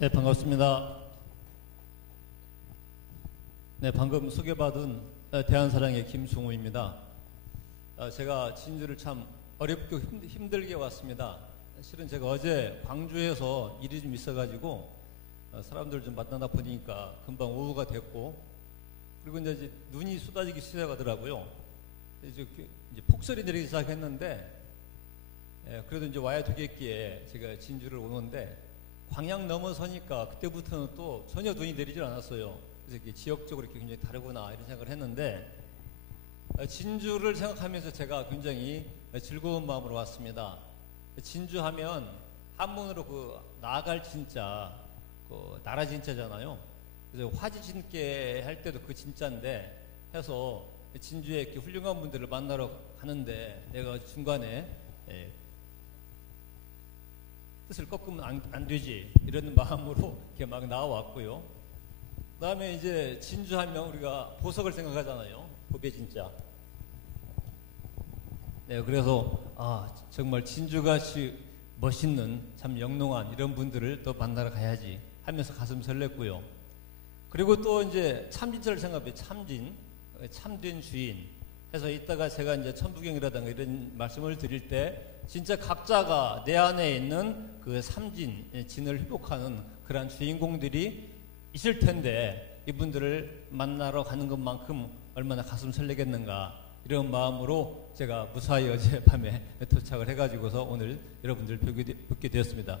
네, 반갑습니다. 네, 방금 소개받은 대한사랑의 김승우입니다. 제가 진주를 참 어렵고 힘들게 왔습니다. 실은 제가 어제 광주에서 일이 좀 있어가지고 사람들 좀 만나다 보니까 금방 오후가 됐고, 그리고 이제 눈이 쏟아지기 시작하더라고요. 이제 폭설이 내리기 시작했는데, 그래도 이제 와야 되겠기에 제가 진주를 오는데, 광양 넘어서니까 그때부터는 또 전혀 눈이 내리질 않았어요. 그래서 이게 지역적으로 이렇게 굉장히 다르구나 이런 생각을 했는데, 진주를 생각하면서 제가 굉장히 즐거운 마음으로 왔습니다. 진주하면 한문으로 나갈 진짜, 나라 진짜잖아요. 그래서 화지 진께 할 때도 그 진짜인데 해서 진주에 이렇게 훌륭한 분들을 만나러 가는데 내가 중간에 뜻을 꺾으면 안 되지 이런 마음으로 이렇게 막 나와왔고요. 그 다음에 이제 진주하면 우리가 보석을 생각하잖아요. 보배 진짜. 네, 그래서 정말 진주같이 멋있는 참 영롱한 이런 분들을 또 만나러 가야지 하면서 가슴 설렜고요. 그리고 또 이제 참진자를 생각해. 참된 주인 해서 이따가 제가 이제 천부경이라든가 이런 말씀을 드릴 때 진짜 각자가 내 안에 있는 그 진을 회복하는 그런 주인공들이 있을 텐데, 이분들을 만나러 가는 것만큼 얼마나 가슴 설레겠는가, 이런 마음으로 제가 무사히 어젯밤에 도착을 해가지고서 오늘 여러분들 뵙게 되었습니다.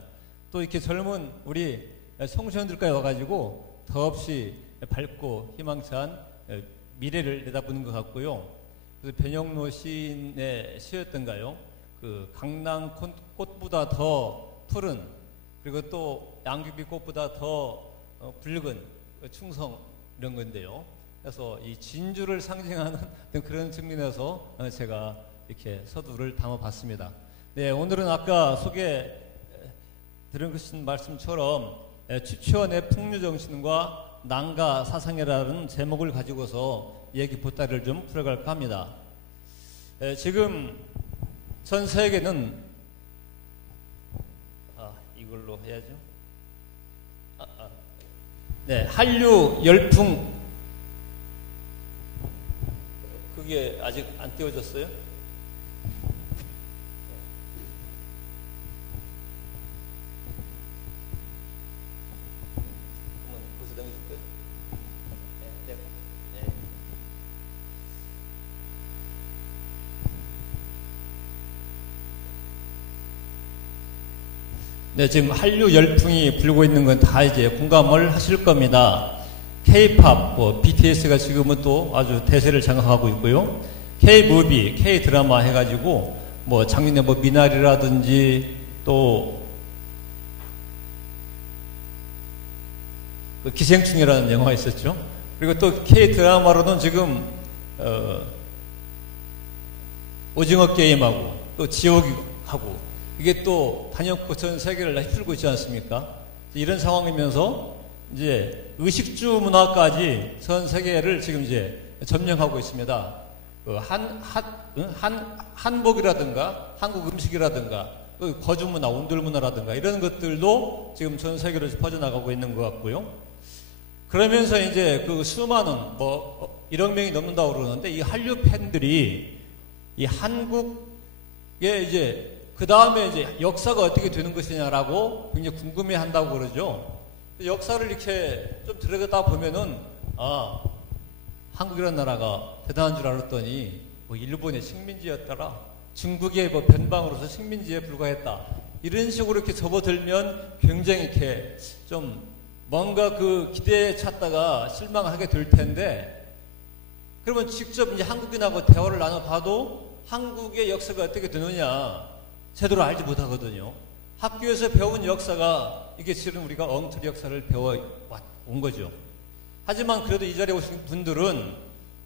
또 이렇게 젊은 우리 청소년들까지 와가지고 더없이 밝고 희망찬 미래를 내다보는 것 같고요. 그래서 변영로 시인의 시였던가요? 강낭 꽃보다 더 푸른, 그리고 또 양귀비 꽃보다 더 붉은 충성, 이런 건데요. 그래서 이 진주를 상징하는 그런 측면에서 제가 이렇게 서두를 담아봤습니다. 네, 오늘은 아까 들은 말씀처럼 추치원의 풍류정신과 난가 사상이라는 제목을 가지고서 얘기 보따리를 좀 풀어갈까 합니다. 지금 전 세계는 이걸로 해야죠. 네, 한류 열풍, 그게 아직 안 띄워졌어요? 네, 지금 한류 열풍이 불고 있는 건 다 이제 공감을 하실 겁니다. K-팝, BTS가 지금은 또 아주 대세를 장악하고 있고요. K-무비, K-드라마 해가지고, 작년에 미나리라든지 또, 기생충이라는 영화가 있었죠. 그리고 또 K-드라마로는 지금, 오징어 게임하고, 또 지옥하고, 이게 또 단연코 전 세계를 휩쓸고 있지 않습니까? 이런 상황이면서 이제 의식주 문화까지 전 세계를 지금 이제 점령하고 있습니다. 한복이라든가 한국 음식이라든가 거주 문화, 온돌 문화라든가 이런 것들도 지금 전 세계로 퍼져나가고 있는 것 같고요. 그러면서 이제 수많은 1억 명이 넘는다고 그러는데, 이 한류 팬들이 이 한국에 이제 그 다음에 이제 역사가 어떻게 되는 것이냐라고 굉장히 궁금해 한다고 그러죠. 역사를 이렇게 좀 들여다 보면은, 한국이라는 나라가 대단한 줄 알았더니, 일본의 식민지였더라. 중국의 변방으로서 식민지에 불과했다. 이런 식으로 이렇게 접어들면 굉장히 이렇게 좀 뭔가 기대에 찼다가 실망하게 될 텐데, 그러면 직접 이제 한국인하고 대화를 나눠봐도 한국의 역사가 어떻게 되느냐, 제대로 알지 못하거든요. 학교에서 배운 역사가 이게 실은 우리가 엉터리 역사를 배워온 거죠. 하지만 그래도 이 자리에 오신 분들은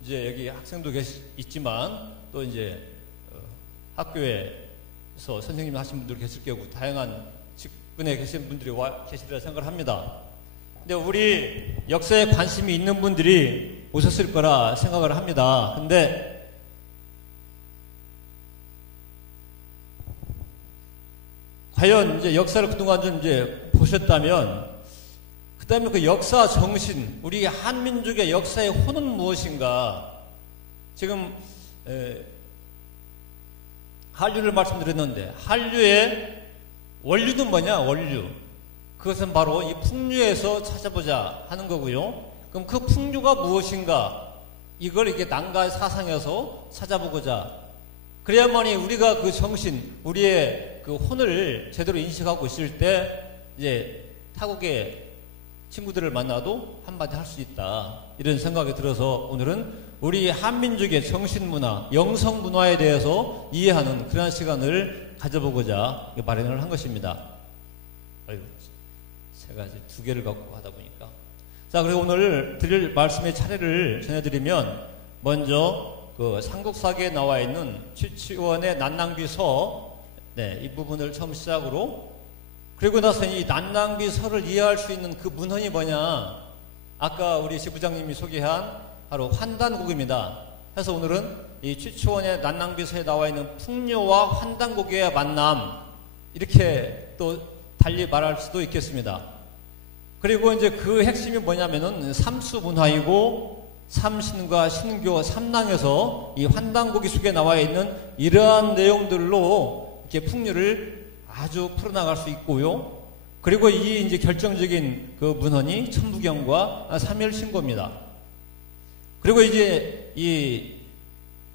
이제 여기 학생도 있지만 또 이제 학교에서 선생님 하신 분들 계실 거고 다양한 직분에 계신 분들이 계시리라 생각을 합니다. 근데 우리 역사에 관심이 있는 분들이 오셨을 거라 생각을 합니다. 근데 과연 이제 역사를 그동안 좀 이제 보셨다면 그 다음에 그 역사 정신, 우리 한민족의 역사의 혼은 무엇인가? 지금 한류를 말씀드렸는데, 한류의 원류는 뭐냐? 원류. 그것은 바로 이 풍류에서 찾아보자 하는 거고요. 그럼 그 풍류가 무엇인가? 이걸 이렇게 난가 사상에서 찾아보고자. 그래야만이 우리가 그 정신, 우리의 그 혼을 제대로 인식하고 있을 때, 이제 타국의 친구들을 만나도 한마디 할 수 있다. 이런 생각이 들어서 오늘은 우리 한민족의 정신문화, 영성문화에 대해서 이해하는 그런 시간을 가져보고자 마련을 한 것입니다. 아이고, 제가 이제 두 개를 갖고 하다 보니까. 자, 그리고 오늘 드릴 말씀의 차례를 전해드리면, 먼저 그 삼국사기에 나와 있는 취치원의 난낭비서, 네, 이 부분을 처음 시작으로, 그리고 나서 이 난낭비서를 이해할 수 있는 그 문헌이 뭐냐? 아까 우리 지부장님이 소개한 바로 환단곡입니다. 그래서 오늘은 이 취치원의 난낭비서에 나와 있는 풍류와 환단곡의 만남, 이렇게 또 달리 말할 수도 있겠습니다. 그리고 이제 그 핵심이 뭐냐면은 삼수문화이고 삼신과 신교 삼랑에서 이 환단곡이 속에 나와 있는 이러한 내용들로 이렇게 풍류를 아주 풀어나갈 수 있고요. 그리고 이 이제 결정적인 그 문헌이 천부경과 삼일신고입니다. 그리고 이제 이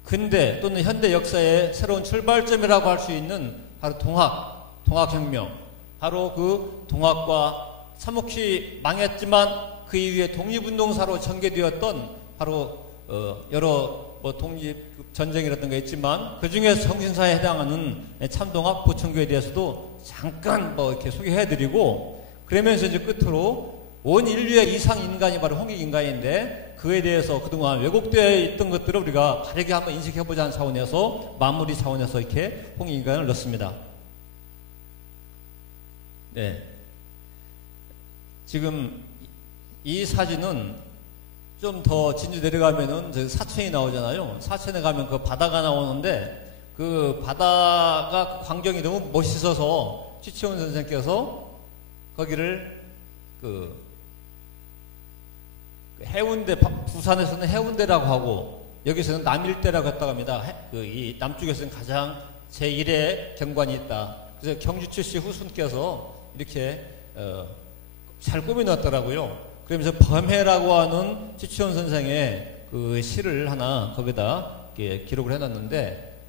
근대 또는 현대 역사의 새로운 출발점이라고 할 수 있는 바로 동학혁명. 바로 그 동학과 삼국시 망했지만 그 이후에 독립운동사로 전개되었던 바로 여러 뭐 독립전쟁이라든가 있지만 그 중에서 정신사에 해당하는 참동학 보충교에 대해서도 잠깐 뭐 이렇게 소개해드리고, 그러면서 이제 끝으로 온 인류의 이상 인간이 바로 홍익인간인데 그에 대해서 그동안 왜곡되어 있던 것들을 우리가 바르게 한번 인식해보자는 차원에서 마무리 차원에서 이렇게 홍익인간을 넣습니다. 네. 지금 이 사진은 좀 더 진주 내려가면은 저 사천이 나오잖아요. 사천에 가면 그 바다가 나오는데 그 바다가 광경이 너무 멋있어서 취치원 선생께서 거기를 그 해운대, 부산에서는 해운대라고 하고 여기서는 남일대라고 했다고 합니다. 이 남쪽에서는 가장 제1의 경관이 있다. 그래서 경주 출시 후순께서 이렇게 잘 꾸며놨더라고요. 그러면서 범해라고 하는 취치원 선생의 그 시를 하나 거기다 이렇게 기록을 해놨는데,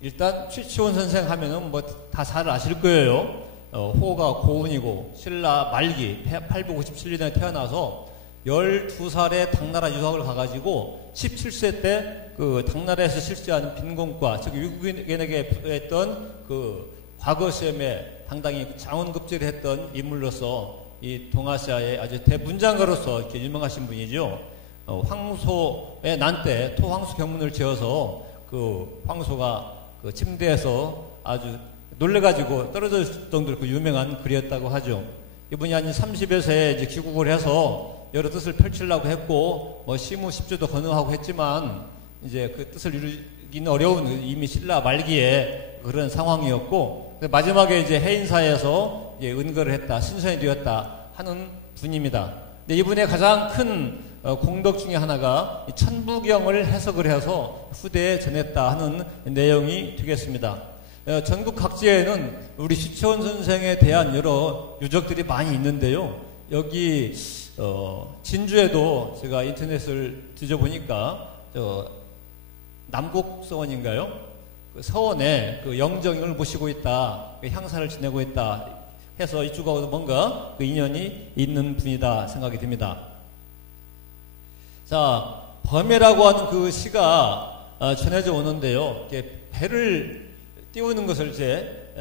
일단 취치원 선생 하면은 뭐 다 잘 아실 거예요. 호가 고운이고 신라 말기 857년에 태어나서 12살에 당나라 유학을 가가지고 17세 때 그 당나라에서 실시하는 빈곤과, 즉 외국인에게 했던 그 과거 시험에 상당히 장원급제를 했던 인물로서 이 동아시아의 아주 대문장가로서 이렇게 유명하신 분이죠. 황소의 난 때 토황소 경문을 지어서 그 황소가 그 침대에서 아주 놀래가지고 떨어질 정도로 그 유명한 글이었다고 하죠. 이분이 한 30여 세에 이제 귀국을 해서 여러 뜻을 펼치려고 했고, 뭐 시무십조도 건너하고 했지만, 이제 그 뜻을 이루기는 어려운 이미 신라 말기에 그런 상황이었고, 마지막에 이제 해인사에서 이제 은거를 했다, 신선이 되었다 하는 분입니다. 근데 이분의 가장 큰 공덕 중에 하나가 천부경을 해석을 해서 후대에 전했다 하는 내용이 되겠습니다. 전국 각지에는 우리 취치원 선생에 대한 여러 유적들이 많이 있는데요. 여기 진주에도 제가 인터넷을 뒤져보니까 남곡서원인가요? 그 서원에 그 영정을 모시고 있다, 그 향사를 지내고 있다 해서 이쪽하고도 뭔가 그 인연이 있는 분이다 생각이 듭니다. 자, 범해라고 하는 그 시가 전해져 오는데요. 이렇게 배를 띄우는 것을 이제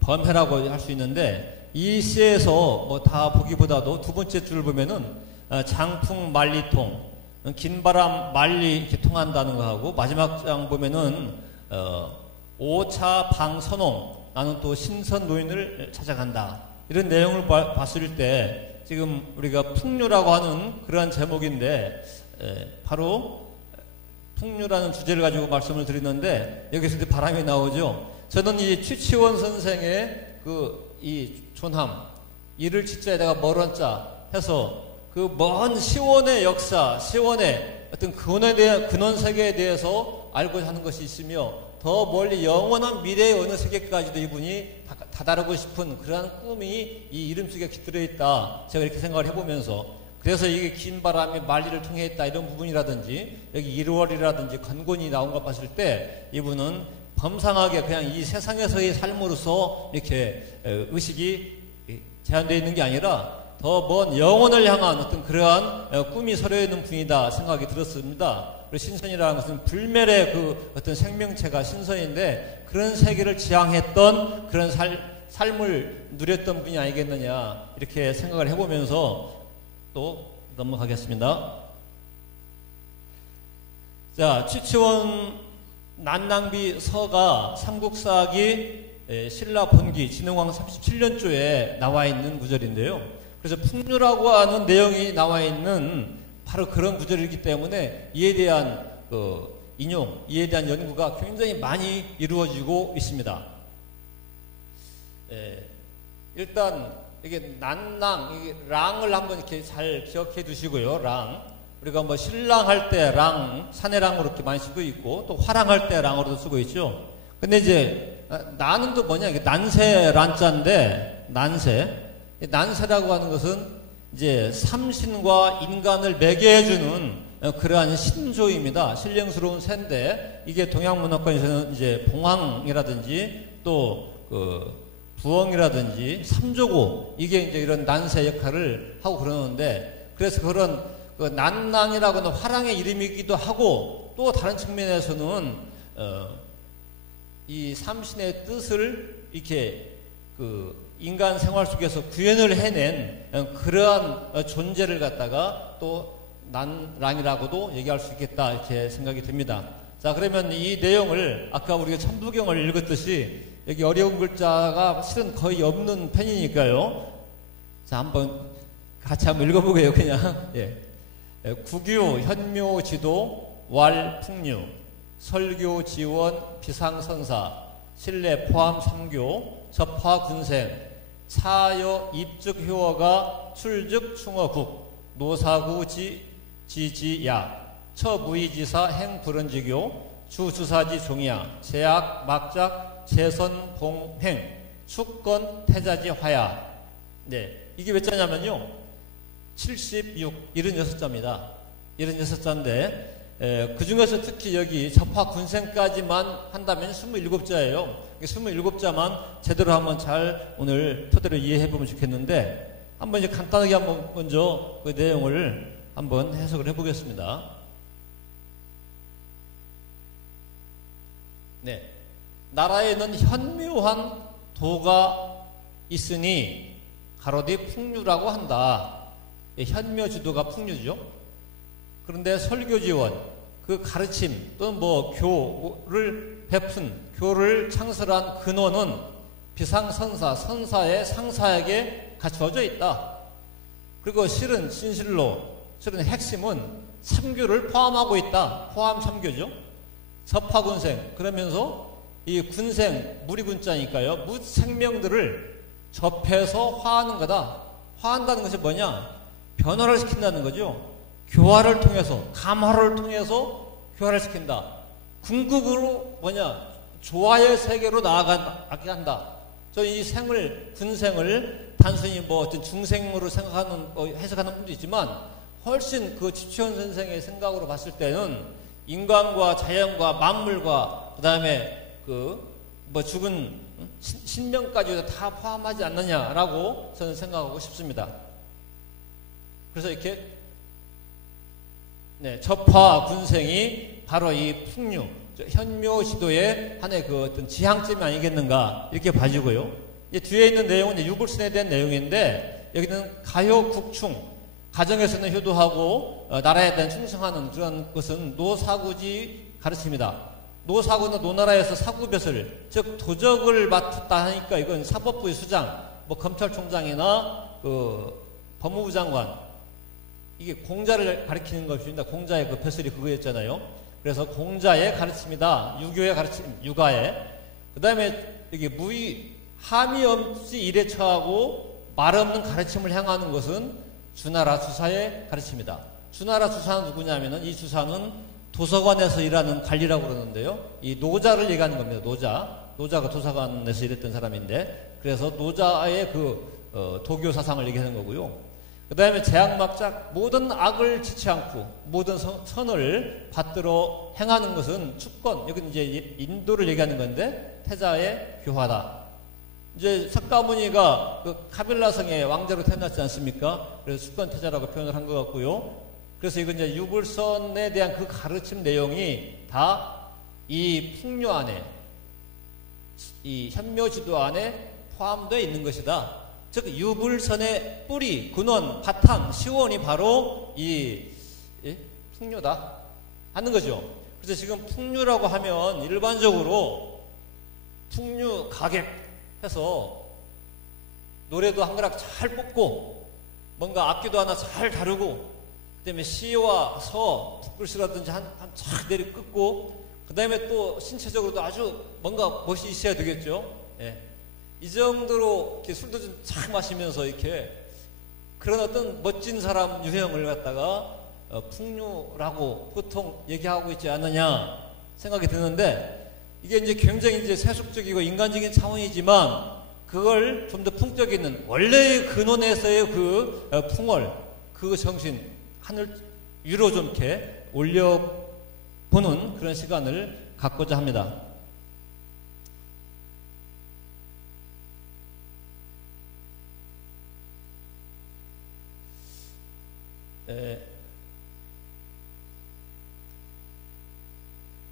범해라고 할 수 있는데, 이 시에서 뭐 다 보기보다도 두 번째 줄을 보면은 장풍 만리통, 긴 바람 만리 이렇게 통한다는 거하고, 마지막 장 보면은 오차 방선홍, 나는 또 신선 노인을 찾아간다, 이런 내용을 봤을 때 지금 우리가 풍류라고 하는 그러한 제목인데, 바로 풍류라는 주제를 가지고 말씀을 드리는데 여기서 이제 바람이 나오죠. 저는 이 취치원 선생의 이 존함, 이를 지자에다가 멀은 자 해서 그 먼 시원의 역사, 시원의 어떤 근원 세계에 대해서 알고자 하는 것이 있으며 더 멀리 영원한 미래의 어느 세계까지도 이분이 다다르고 싶은 그러한 꿈이 이 이름 속에 깃들어 있다. 제가 이렇게 생각을 해보면서 그래서 이게 긴 바람이 만리를 통해 있다 이런 부분이라든지 여기 1월이라든지 건곤이 나온 것 봤을 때 이분은 범상하게 그냥 이 세상에서의 삶으로서 이렇게 의식이 제한되어 있는 게 아니라 더 먼 영혼을 향한 어떤 그러한 꿈이 서려 있는 분이다 생각이 들었습니다. 그리고 신선이라는 것은 불멸의 그 어떤 생명체가 신선인데 그런 세계를 지향했던 그런 삶을 누렸던 분이 아니겠느냐 이렇게 생각을 해보면서 또 넘어가겠습니다. 자, 취치원 난낭비 서가 삼국사기 신라 본기 진흥왕 37년조에 나와 있는 구절인데요. 그래서 풍류라고 하는 내용이 나와 있는 바로 그런 구절이기 때문에 이에 대한 인용, 이에 대한 연구가 굉장히 많이 이루어지고 있습니다. 일단 이게 난랑, 이게 랑을 한번 이렇게 잘 기억해 두시고요. 랑. 우리가 뭐 신랑할 때 랑, 사내랑으로 이렇게 많이 쓰고 있고 또 화랑할 때 랑으로도 쓰고 있죠. 근데 이제 나는 또 뭐냐, 이게 난세 란자인데 난세. 난세라고 하는 것은 이제 삼신과 인간을 매개해주는 그러한 신조입니다. 신령스러운 새인데 이게 동양문화권에서는 이제 봉황이라든지 또 부엉이라든지 삼조고 이게 이제 이런 난세 역할을 하고 그러는데 그래서 그런 난랑이라고 하는 화랑의 이름이기도 하고 또 다른 측면에서는 이 삼신의 뜻을 이렇게 인간 생활 속에서 구현을 해낸 그러한 존재를 갖다가 또 난랑이라고도 얘기할 수 있겠다 이렇게 생각이 듭니다. 자, 그러면 이 내용을 아까 우리가 천부경을 읽었듯이 여기 어려운 글자가 실은 거의 없는 편이니까요. 자, 한번 같이 한번 읽어보게요. 그냥 구규 현묘지도 왈풍류 설교지원 비상선사 신례 포함 3교 접화군생 차여 입즉효어가 출즉 충어국 노사구 지지야 처무이지사 행불언지교 주주사지 종이야 제약 막작 재선봉행 축건 태자지 화야. 네, 이게 몇 자냐면요 76, 76자입니다 76자인데 그 중에서 특히 여기 접화군생까지만 한다면 27자예요 27자만 제대로 한번 잘 오늘 토대로 이해해 보면 좋겠는데 한번 이제 간단하게 한번 먼저 그 내용을 한번 해석을 해 보겠습니다. 네. 나라에는 현묘한 도가 있으니 가로뒤 풍류라고 한다. 현묘지도가 풍류죠. 그런데 설교지원 그 가르침 또는 뭐 교를 베푼 교를 창설한 근원은 비상선사 선사의 상사에게 갖춰져 있다. 그리고 실은 신실로 실은 핵심은 삼교를 포함하고 있다. 포함 삼교죠. 접화군생 그러면서 이 군생 무리군자니까요. 무생명들을 접해서 화하는 거다. 화한다는 것이 뭐냐? 변화를 시킨다는 거죠. 교화를 통해서 감화를 통해서 교화를 시킨다. 궁극으로 뭐냐? 조화의 세계로 나아가게 한다. 저 이 생을 군생을 단순히 뭐 어떤 중생으로 생각하는 해석하는 분도 있지만 훨씬 그 지치현 선생의 생각으로 봤을 때는 인간과 자연과 만물과 그다음에 그 뭐 죽은 신명까지도 다 포함하지 않느냐라고 저는 생각하고 싶습니다. 그래서 이렇게 접화 군생이 바로 이 풍류 현묘지도의 하나의 그 어떤 지향점이 아니겠는가 이렇게 봐지고요. 이제 뒤에 있는 내용은 이제 유불신에 대한 내용인데 여기는 가효 국충 가정에서는 효도하고 나라에 대한 충성하는 그런 것은 노사구지 가르칩니다. 노사구는 노나라에서 사구벼슬 즉 도적을 맡았다 하니까 이건 사법부의 수장 뭐 검찰총장이나 그 법무부 장관 이게 공자를 가리키는 것입니다. 공자의 그 벼슬이 그거였잖아요. 그래서 공자의 가르침이다. 유교의 가르침, 육아의. 그 다음에 여기 무의, 함이 없이 일에 처하고 말 없는 가르침을 행하는 것은 주나라 주사의 가르침이다. 주나라 주사는 누구냐면은 이 주사는 도서관에서 일하는 관리라고 그러는데요. 이 노자를 얘기하는 겁니다. 노자가 도서관에서 일했던 사람인데, 그래서 노자의 도교 사상을 얘기하는 거고요. 그 다음에 제약막작, 모든 악을 지치 않고 모든 선을 받들어 행하는 것은 주권, 여기 이제 인도를 얘기하는 건데, 태자의 교화다. 이제 석가모니가 카빌라성의 왕자로 태어났지 않습니까? 그래서 주권 태자라고 표현을 한 것 같고요. 그래서 이건 이제 유불선에 대한 그 가르침 내용이 다 이 풍류 안에, 이 현묘지도 안에 포함되어 있는 것이다. 즉 유불선의 뿌리, 근원, 바탕, 시원이 바로 이 풍류다 하는 거죠. 그래서 지금 풍류라고 하면 일반적으로 풍류 가객 해서 노래도 한 그락 잘 뽑고 뭔가 악기도 하나 잘 다루고, 그 다음에 시와 서, 붓글씨라든지 한착 내리 긋고, 그 다음에 또 신체적으로도 아주 뭔가 멋이 있어야 되겠죠. 예. 이 정도로 이렇게 술도 좀 착 마시면서 이렇게 그런 어떤 멋진 사람 유형을 갖다가 풍류라고 보통 얘기하고 있지 않느냐 생각이 드는데, 이게 이제 굉장히 이제 세속적이고 인간적인 차원이지만 그걸 좀 더 품격 있는 원래의 근원에서의 그 풍월, 그 정신, 하늘 위로 좀 이렇게 올려보는 그런 시간을 갖고자 합니다.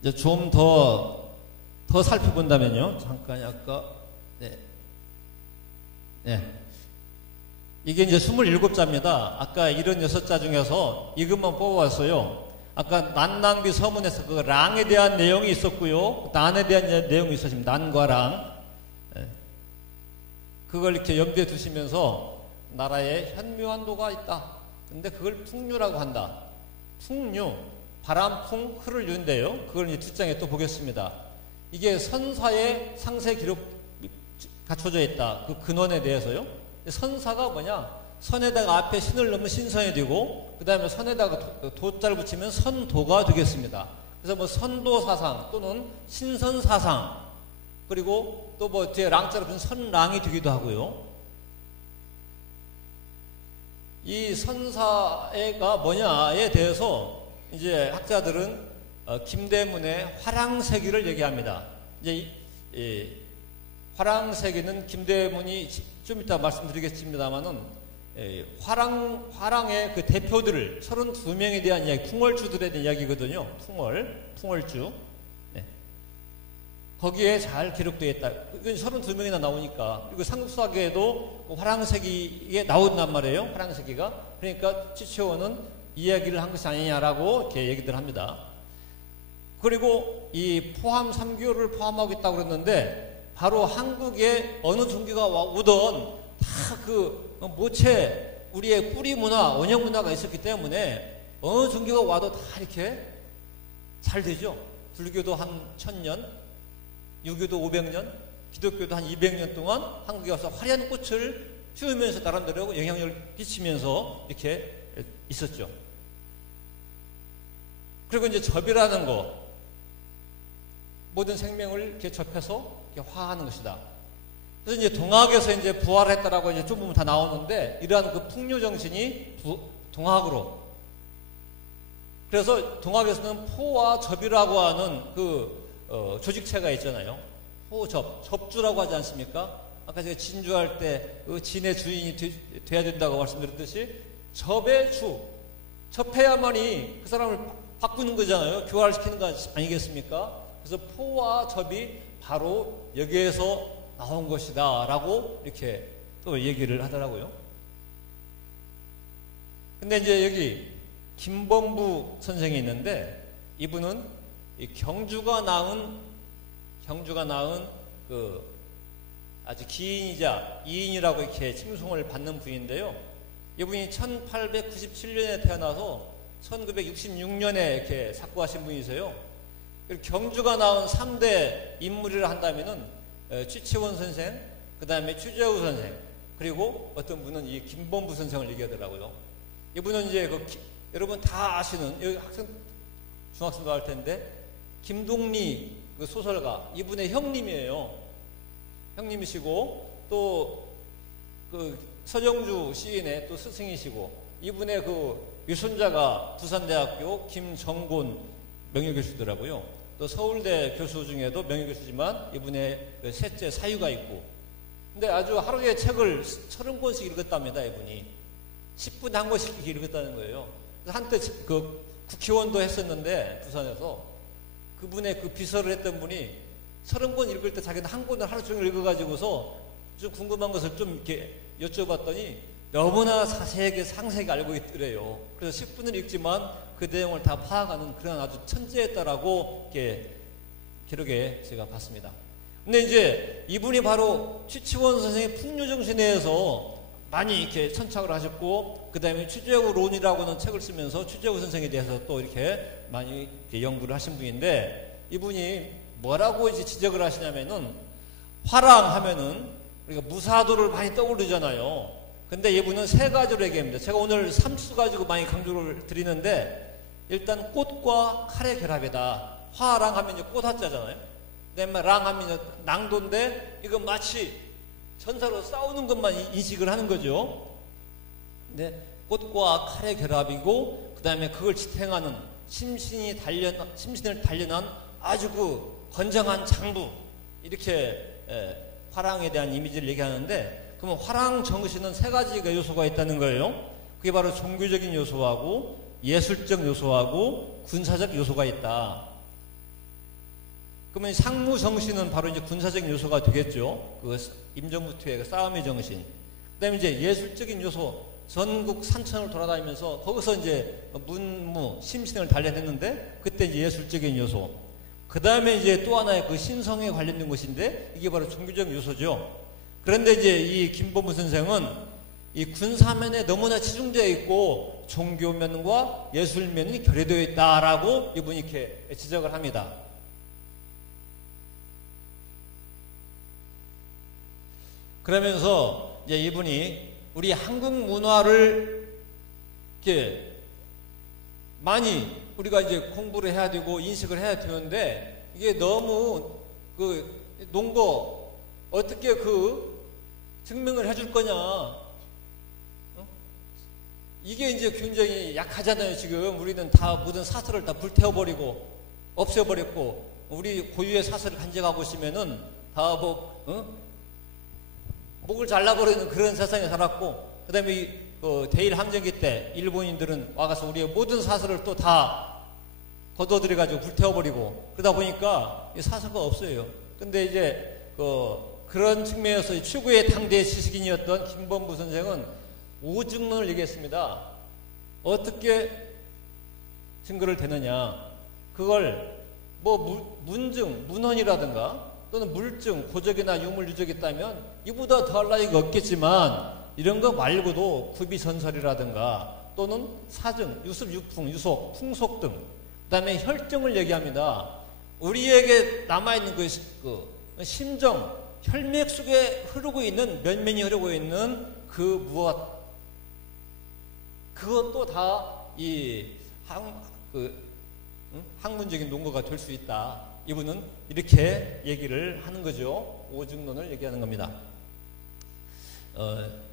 이제 좀 더 살펴본다면요. 잠깐 아까 이게 이제 27자입니다. 아까 76자 중에서 이것만 뽑아왔어요. 아까 난낭비 서문에서 그 랑에 대한 내용이 있었고요. 난에 대한 내용이 있었습니다. 난과 랑. 그걸 이렇게 염두에 두시면서 나라에 현묘한도가 있다. 근데 그걸 풍류라고 한다. 풍류, 바람풍, 흐를 유인데요. 그걸 이제 뒷장에 또 보겠습니다. 이게 선사의 상세 기록 갖춰져 있다. 그 근원에 대해서요. 선사가 뭐냐? 선에다가 앞에 신을 넣으면 신선이 되고, 그 다음에 선에다가 도자를 붙이면 선도가 되겠습니다. 그래서 뭐 선도사상 또는 신선사상, 그리고 또 뭐 뒤에 랑자로 붙인 선랑이 되기도 하고요. 이 선사가 뭐냐에 대해서 이제 학자들은 김대문의 화랑세기를 얘기합니다. 이제 이 화랑세기는 김대문이 좀 이따 말씀드리겠습니다만은 화랑의 그 대표들을 32명에 대한 이야기, 풍월주들에 대한 이야기거든요. 풍월주. 네. 거기에 잘 기록되어 있다. 이건 32명이나 나오니까. 그리고 삼국사기에도 화랑세기에 나온단 말이에요. 화랑세기가. 그러니까 최초원은 이야기를 한 것이 아니냐라고 이렇게 얘기들 합니다. 그리고 이 포함 3교를 포함하고 있다고 그랬는데, 바로 한국에 어느 종교가 오던 다 그 모체, 우리의 뿌리 문화, 원형 문화가 있었기 때문에 어느 종교가 와도 다 이렇게 잘 되죠. 불교도 한 1000년, 유교도 500년, 기독교도 한 200년 동안 한국에 와서 화려한 꽃을 피우면서 나름대로 영향력을 끼치면서 이렇게 있었죠. 그리고 이제 접이라는 거, 모든 생명을 이렇게 접해서 이렇게 화하는 것이다. 그래서 이제 동학에서 이제 부활했다라고 이제 좀 보면 다 나오는데, 이러한 그 풍류 정신이 동학으로. 그래서 동학에서는 포와 접이라고 하는 그 조직체가 있잖아요. 접주라고 하지 않습니까? 아까 제가 진주할 때 그 진의 주인이 돼야 된다고 말씀드렸듯이, 접의 주, 접해야만이 그 사람을 바꾸는 거잖아요. 교화를 시키는 거 아니겠습니까? 그래서 포와 접이 바로 여기에서 나온 것이다 라고 이렇게 또 얘기를 하더라고요. 근데 이제 여기 김범부 선생이 있는데, 이분은 이 경주가 낳은 그 아주 기인이자 이인이라고 이렇게 칭송을 받는 분인데요. 이분이 1897년에 태어나서 1966년에 이렇게 삭구하신 분이세요. 경주가 낳은 3대 인물이라 한다면은 취치원 선생, 그 다음에 추재우 선생, 그 그리고 어떤 분은 이 김범부 선생을 얘기하더라고요. 이분은 이제 여러분 다 아시는, 여기 중학생도 할 텐데, 김동리 그 소설가, 이분의 형님이에요. 형님이시고, 또 그 서정주 시인의 또 스승이시고, 이분의 그 유손자가 부산대학교 김정곤 명예교수더라고요. 또 서울대 교수 중에도 명예교수지만 이분의 그 셋째 사유가 있고, 근데 아주 하루에 책을 30권씩 읽었답니다. 이분이 10분에 한 권씩 읽었다는 거예요. 그래서 한때 그 국회의원도 했었는데 부산에서 그분의 그 비서를 했던 분이 30권 읽을 때 자기는 한 권을 하루 종일 읽어가지고서 좀 궁금한 것을 좀 이렇게 여쭤봤더니 너무나 자세하게 상세하게 알고 있더래요. 그래서 10분을 읽지만 그 내용을 다 파악하는 그런 아주 천재였다라고 이렇게 기록에 제가 봤습니다. 근데 이제 이분이 바로 취치원 선생의 풍류정신에서 많이 이렇게 천착을 하셨고, 그 다음에 취재구론이라고는 책을 쓰면서 취재구 선생에 대해서 또 이렇게 많이 이렇게 연구를 하신 분인데, 이분이 뭐라고 이제 지적을 하시냐면은, 화랑 하면은 우리가 무사도를 많이 떠오르잖아요. 근데 이분은 세 가지로 얘기합니다. 제가 오늘 3수 가지고 많이 강조를 드리는데, 일단 꽃과 칼의 결합이다. 화랑 하면 이제 꽃화자잖아요. 그다음에 랑 하면 이제 낭도인데, 이거 마치 전사로 싸우는 것만 인식을 하는 거죠. 근데 꽃과 칼의 결합이고, 그 다음에 그걸 지탱하는 심신을 단련한 아주 그 건장한 장부, 이렇게 화랑에 대한 이미지를 얘기하는데, 그러면 화랑 정신은 세 가지가 요소가 있다는 거예요. 그게 바로 종교적인 요소하고 예술적 요소하고 군사적 요소가 있다. 그러면 상무 정신은 바로 이제 군사적인 요소가 되겠죠. 그 임전부투의 그 싸움의 정신. 그다음에 이제 예술적인 요소, 전국 산천을 돌아다니면서 거기서 이제 문무 심신을 단련했는데, 그때 이제 예술적인 요소. 그 다음에 이제 또 하나의 그 신성에 관련된 것인데, 이게 바로 종교적 요소죠. 그런데 이제 이 김범부 선생은 이 군사면에 너무나 치중되어 있고 종교면과 예술면이 결여되어 있다라고 이분이 이렇게 지적을 합니다. 그러면서 이제 이분이 우리 한국 문화를 이렇게 많이 우리가 이제 공부를 해야 되고 인식을 해야 되는데, 이게 너무 그 논거 어떻게 그 증명을 해줄 거냐. 이게 이제 굉장히 약하잖아요. 지금 우리는 다 모든 사설을 다 불태워버리고 없애버렸고, 우리 고유의 사설을 간직하고 있으면은 다 목을 잘라버리는 그런 세상에 살았고, 그 다음에 대일 항쟁기 때 일본인들은 와가서 우리의 모든 사설을 또 다 걷어들여가지고 불태워버리고, 그러다 보니까 사설가 없어요. 근데 이제 그런 측면에서 최고의 당대 지식인이었던 김범부 선생은 오증론을 얘기했습니다. 어떻게 증거를 대느냐. 그걸 문증, 문헌이라든가 또는 물증, 고적이나 유물 유적이 있다면 이보다 더할 나위가 없겠지만, 이런 거 말고도 구비전설이라든가 또는 사증, 유습, 유풍, 유속, 풍속 등, 그 다음에 혈증을 얘기합니다. 우리에게 남아있는 그 심정, 혈맥 속에 흐르고 있는, 면면이 흐르고 있는 그 무엇, 그것도 다 이 학문적인 논거가 될 수 있다. 이분은 이렇게 얘기를 하는 거죠. 오증론을 얘기하는 겁니다.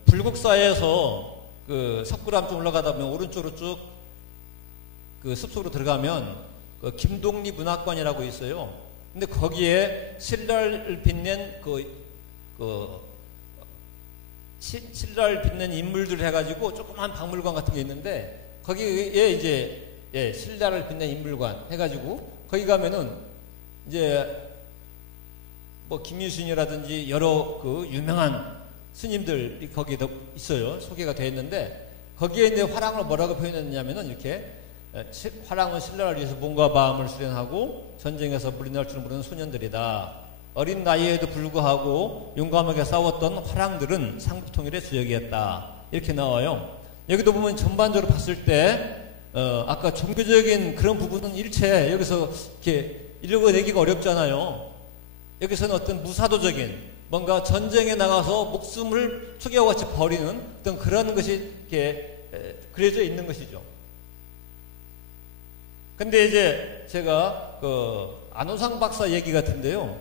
불국사에서 그 석굴암 좀 올라가다 보면 오른쪽으로 쭉 그 숲속으로 들어가면 그 김동리 문학관이라고 있어요. 근데 거기에 신라를 빛낸 신라를 빛낸 인물들 해가지고 조그만 박물관 같은 게 있는데, 거기에 이제 신라를 빛낸 인물관 해가지고 거기 가면은 이제 김유신이라든지 여러 그 유명한 스님들이 거기에 있어요. 소개가 되어 있는데, 거기에 이제 화랑을 뭐라고 표현했냐면은 이렇게, 화랑은 신라를 위해서 몸과 마음을 수련하고 전쟁에서 물이 날 줄 모르는 소년들이다. 어린 나이에도 불구하고 용감하게 싸웠던 화랑들은 삼국통일의 주역이었다. 이렇게 나와요. 여기도 보면 전반적으로 봤을 때 아까 종교적인 그런 부분은 일체 여기서 이렇게 읽어내기가 어렵잖아요. 여기서는 어떤 무사도적인 뭔가 전쟁에 나가서 목숨을 투기와 같이 버리는 어떤 그런 것이 이렇게 그려져 있는 것이죠. 근데 이제 제가 안호상 박사 얘기 같은데요.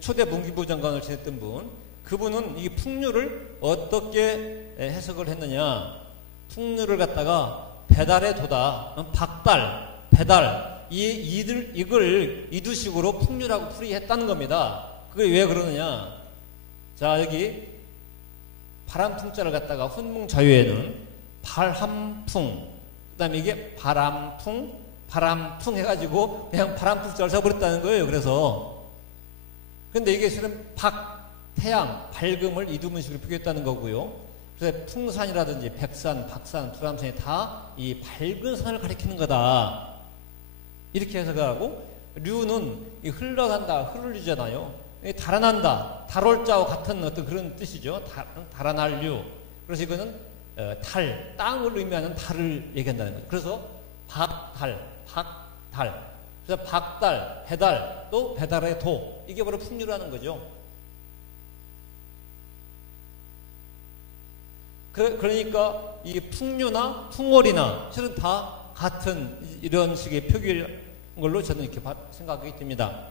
초대 문기부 장관을 지냈던 분, 그분은 이 풍류를 어떻게 해석을 했느냐. 풍류를 갖다가 배달의 도다, 박달, 배달, 이걸 이두식으로 풍류라고 풀이했다는 겁니다. 그게 왜 그러느냐. 자, 여기 바람풍자를 갖다가 훈문자유에는 발함풍, 그 다음에 이게 바람풍 해가지고 그냥 바람풍자를 써버렸다는 거예요. 그래서 근데 이게 실은 태양, 밝음을 이두문식으로 표기했다는 거고요. 그래서 풍산이라든지 백산, 박산, 두람산이 다 이 밝은 산을 가리키는 거다. 이렇게 해석하고, 류는 이 흘러간다, 흐르잖아요. 달아난다, 달올자와 같은 어떤 그런 뜻이죠. 달아날 류. 그래서 이거는 땅을 의미하는 달을 얘기한다는 거죠. 그래서 박달. 그래서 박달, 배달, 또 배달의 도. 이게 바로 풍류라는 거죠. 그러니까 이 풍류나 풍월이나 실은 다 같은 이런 식의 표기일 걸로 저는 이렇게 생각이 듭니다.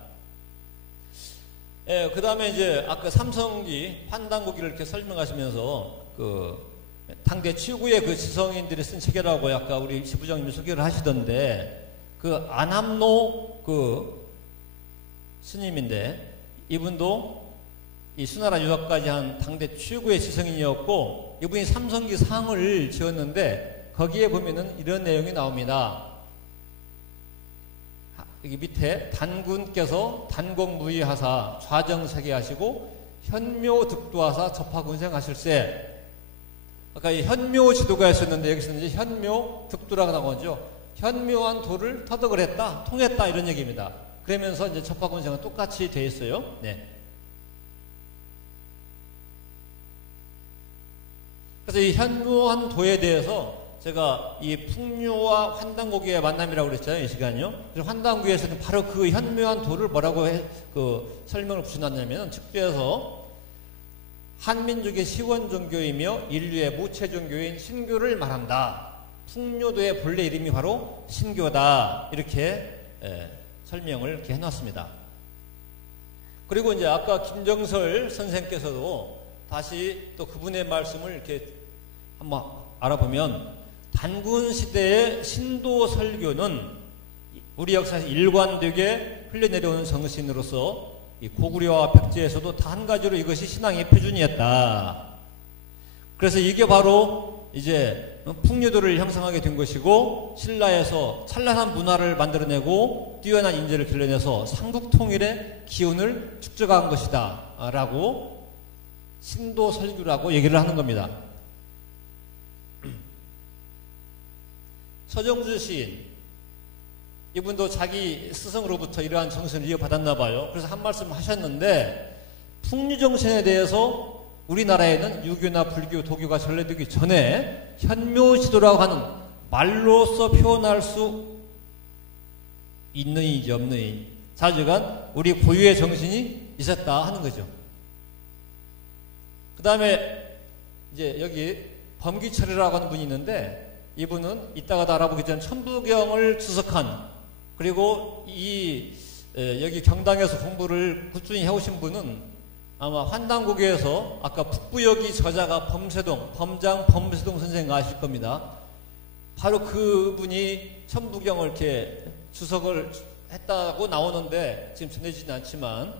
그 다음에 이제 아까 삼성기, 환단고기를 이렇게 설명하시면서 당대 최고의 지성인들이 쓴 책이라고 아까 우리 지부장님이 소개를 하시던데, 안함노 스님인데, 이분도 이 수나라 유학까지 한 당대 최고의 지성인이었고, 이분이 삼성기 상을 지었는데, 거기에 보면은 이런 내용이 나옵니다. 여기 밑에 단군께서 단공무의하사 좌정세계하시고 현묘득도하사 접하군생하실세. 아까 이 현묘 지도가 있었는데 여기서는 이제 현묘득도라고 나오죠. 현묘한 도를 터득을 했다, 통했다 이런 얘기입니다. 그러면서 이제 접하군생은 똑같이 돼 있어요. 네. 그래서 이 현묘한 도에 대해서 제가 이 풍류와 환단고기의 만남이라고 그랬잖아요, 이 시간이요. 그래서 환단고기에서는 바로 그 현묘한 도를 뭐라고 설명을 붙여놨냐면, 측주에서 한민족의 시원종교이며 인류의 무체종교인 신교를 말한다. 풍류도의 본래 이름이 바로 신교다. 이렇게 설명을 이렇게 해놨습니다. 그리고 이제 아까 김정설 선생께서도 다시 또 그분의 말씀을 이렇게 한번 알아보면, 단군 시대의 신도 설교는 우리 역사에서 일관되게 흘러내려오는 정신으로서 이 고구려와 백제에서도 다 한 가지로 이것이 신앙의 표준이었다. 그래서 이게 바로 이제 풍류도를 형성하게 된 것이고, 신라에서 찬란한 문화를 만들어내고 뛰어난 인재를 길러내서 삼국통일의 기운을 축적한 것이다 라고 신도 설교라고 얘기를 하는 겁니다. 서정주 시인, 이분도 자기 스승으로부터 이러한 정신을 이어받았나 봐요. 그래서 한 말씀 하셨는데, 풍류정신에 대해서 우리나라에는 유교나 불교, 도교가 전래되기 전에 현묘지도라고 하는 말로써 표현할 수 있느인지 없느인 자주간 우리 고유의 정신이 있었다 하는 거죠. 그 다음에 이제 여기 범기철이라고 하는 분이 있는데, 이분은 이따가도 알아보겠지만 천부경을 주석한, 그리고 여기 경당에서 공부를 꾸준히 해오신 분은 아마 환단고기에서 아까 북부여기 저자가 범장 범세동 선생 아실 겁니다. 바로 그분이 천부경을 이렇게 주석을 했다고 나오는데 지금 전해지진 않지만,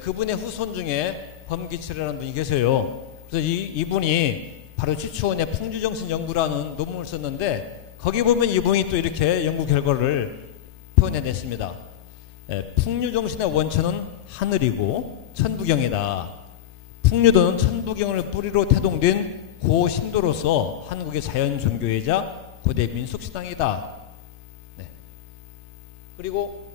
그분의 후손 중에 범기철이라는 분이 계세요. 그래서 이분이 바로 취초원의 풍주정신 연구라는 논문을 썼는데, 거기 보면 이분이 또 이렇게 연구 결과를 표현해냈습니다. 풍류정신의 원천은 하늘이고 천부경이다. 풍류도는 천부경을 뿌리로 태동된 고신도로서 한국의 자연종교이자 고대 민속신앙이다. 네. 그리고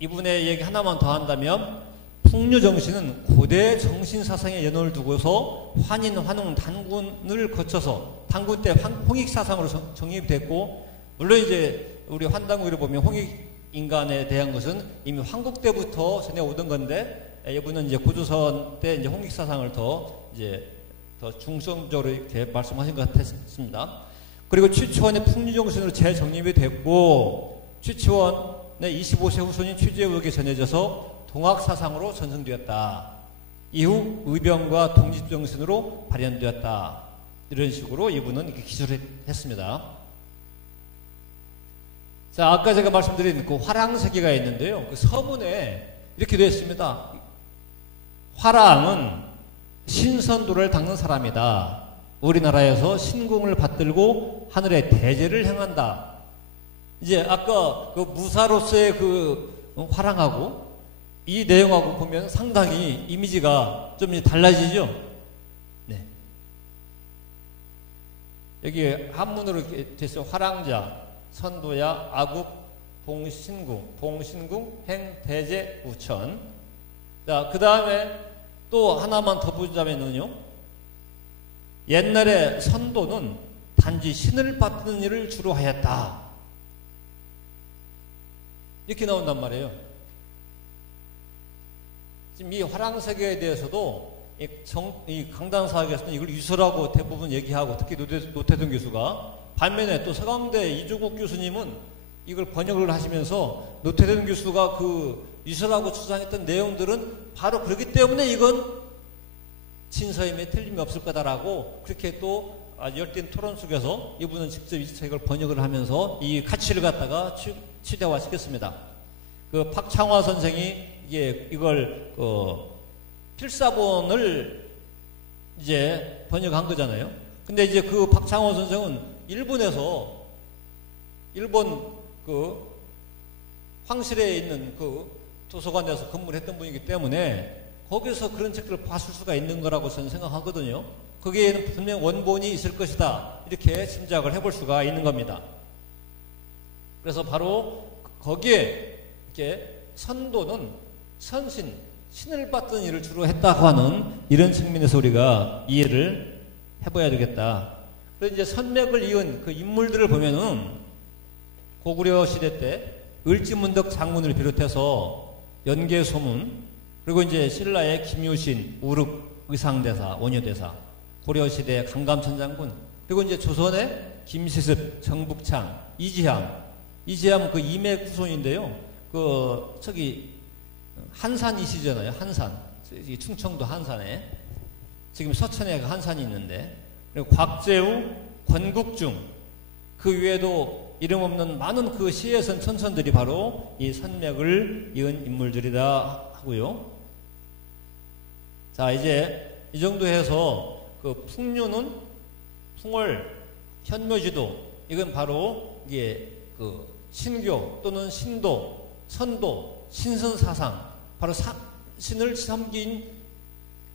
이분의 얘기 하나만 더 한다면, 풍류정신은 고대 정신사상에 연원을 두고서 환인, 환웅, 단군을 거쳐서 단군 때 홍익사상으로 정립됐고, 물론 이제 우리 환단고기를 보면 홍익인간에 대한 것은 이미 황국 때부터 전해오던 건데, 이분은 이제 고조선 때 이제 홍익사상을 더 중성적으로 이렇게 말씀하신 것 같았습니다. 그리고 취치원의 풍류정신으로 재정립이 됐고, 취치원의 25세 후손인 취재욱에 전해져서 동학사상으로 전승되었다. 이후 의병과 독립정신으로 발현되었다. 이런 식으로 이분은 이렇게 기술을 했습니다. 자, 아까 제가 말씀드린 그 화랑세계가 있는데요. 그 서문에 이렇게 되어 있습니다. 화랑은 신선도를 닦는 사람이다. 우리나라에서 신궁을 받들고 하늘의 대제를 행한다. 이제 아까 그 무사로서의 그 화랑하고 이 내용하고 보면 상당히 이미지가 좀 달라지죠? 네. 여기 한문으로 이렇게 됐어요. 화랑자, 선도야, 아국, 봉신궁, 행, 대제, 우천. 자, 그 다음에 또 하나만 더 보자면요. 옛날에 선도는 단지 신을 받는 일을 주로 하였다. 이렇게 나온단 말이에요. 지금 이 화랑세계에 대해서도 이 강단사학에서는 이걸 유서라고 대부분 얘기하고, 특히 노태동 교수가, 반면에 또 서강대 이조국 교수님은 이걸 번역을 하시면서 노태동 교수가 그 유서라고 주장했던 내용들은 바로 그렇기 때문에 이건 진서임에 틀림이 없을 거다라고 그렇게 또 열띤 토론 속에서 이분은 직접 이 책을 번역을 하면서 이 가치를 갖다가 최대화시켰습니다. 그 박창화 선생이 이걸 필사본을 이제 번역한 거잖아요. 근데 이제 그 박창화 선생은 일본에서 일본 그 황실에 있는 그 도서관에서 근무를 했던 분이기 때문에 거기서 그런 책들을 봤을 수가 있는 거라고 저는 생각하거든요. 거기에는 분명 원본이 있을 것이다. 이렇게 짐작을 해볼 수가 있는 겁니다. 그래서 바로 거기에 이렇게 선도는 신을 받던 일을 주로 했다고 하는 이런 측면에서 우리가 이해를 해봐야 되겠다. 그래서 이제 선맥을 이은 그 인물들을 보면은 고구려 시대 때 을지문덕 장군을 비롯해서 연개소문, 그리고 이제 신라의 김유신, 우륵 의상대사, 원효대사, 고려시대 강감천 장군, 그리고 이제 조선의 김시습, 정북창, 이지함 그 이맥 후손인데요. 그 저기 한산이시잖아요. 한산, 충청도 한산에 지금 서천에 그 한산이 있는데, 그리고 곽재우, 권국중, 그 외에도 이름 없는 많은 그 시에선 천선들이 바로 이 선맥을 이은 인물들이다 하고요. 자, 이제 이 정도 해서 그 풍류는 풍월, 현묘지도, 이건 바로 이게 그 신교 또는 신도, 선도, 신선사상, 바로 신을 섬긴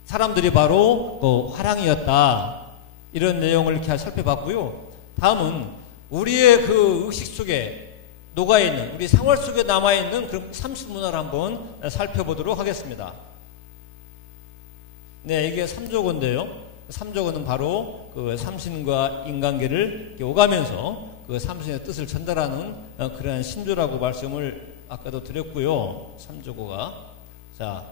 사람들이 바로 화랑이었다. 이런 내용을 이렇게 살펴봤고요. 다음은 우리의 그 의식 속에 녹아있는, 우리 생활 속에 남아있는 그런 삼수문화를 한번 살펴보도록 하겠습니다. 네, 이게 삼조고인데요. 삼조고는 바로 그 삼신과 인간계를 오가면서 그 삼신의 뜻을 전달하는 그러한 신조라고 말씀을 아까도 드렸고요. 삼조고가. 자,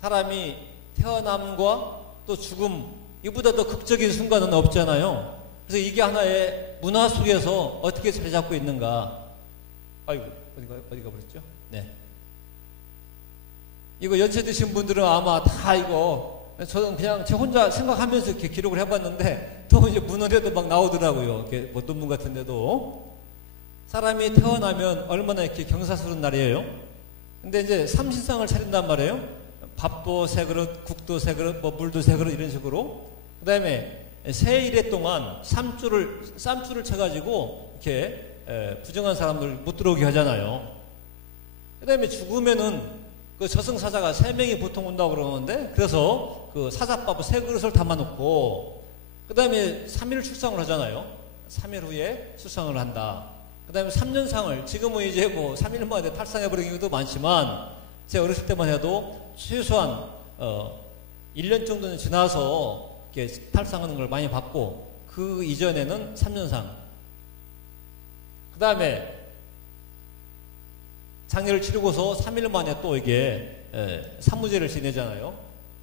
사람이 태어남과 또 죽음, 이보다 더 극적인 순간은 없잖아요. 그래서 이게 하나의 문화 속에서 어떻게 자리 잡고 있는가. 아이고, 어디가 버렸죠? 네. 이거 연체 드신 분들은 아마 다 이거, 저는 그냥 제 혼자 생각하면서 이렇게 기록을 해봤는데, 또 이제 문헌에도 막 나오더라고요. 이렇게 뭐 논문 같은데도. 사람이 태어나면 얼마나 이렇게 경사스러운 날이에요. 근데 이제 삼신상을 차린단 말이에요. 밥도 세 그릇, 국도 세 그릇, 뭐 물도 세 그릇 이런 식으로. 그 다음에 세 일해 동안 쌈줄을 쳐가지고 이렇게 부정한 사람들 못 들어오게 하잖아요. 그 다음에 죽으면은 그 저승사자가 3명이 보통 온다고 그러는데, 그래서 그 사자밥을 3그릇을 담아놓고, 그 다음에 3일 출상을 하잖아요. 3일 후에 출상을 한다. 그 다음에 3년상을, 지금은 이제 뭐 3일 만에 탈상해버리는 경우도 많지만, 제 어렸을 때만 해도 최소한 1년 정도는 지나서 이렇게 탈상하는 걸 많이 봤고, 그 이전에는 3년상. 그 다음에 장례를 치르고서 3일 만에 또 이게 산무제를 지내잖아요.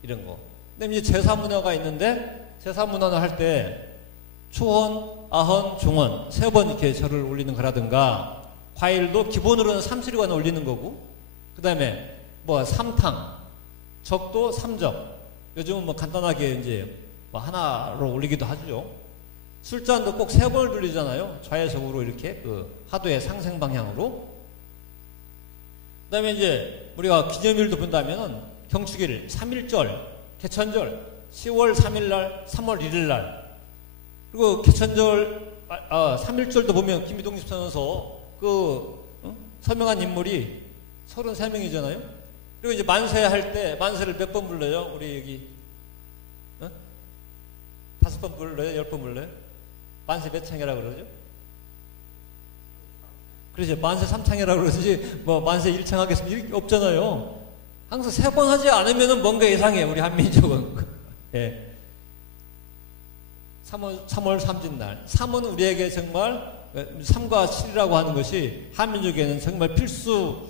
이런 거. 그다음에 이제 제사 문화가 있는데 제사 문화를 할 때 초헌, 아헌, 종헌 3번 이렇게 절을 올리는 거라든가 과일도 기본으로는 3수리관 올리는 거고 그다음에 뭐 삼탕, 적도 3적. 요즘은 뭐 간단하게 이제 뭐 하나로 올리기도 하죠. 술잔도 꼭 3번을 돌리잖아요. 좌회적으로 이렇게 그 하도의 상생 방향으로. 그다음에 이제 우리가 기념일도 본다면은 경축일, 3.1절, 개천절, 10월 3일날, 3월 1일날. 그리고 개천절, 3.1절도 보면 김희동 집사면서 서명한 인물이 33명이잖아요. 그리고 이제 만세할 때 만세를 몇 번 불러요? 우리 여기 5번 불러요? 10번 불러요? 만세 몇 창이라고 그러죠? 그러죠. 만세 3창이라고 그러지 뭐 만세 1창 하겠습니다. 이렇게 없잖아요. 항상 3번 하지 않으면 뭔가 이상해. 우리 한민족은. 예. 3월 삼진날. 3은 우리에게 정말 3과 7이라고 하는 것이 한민족에는 정말 필수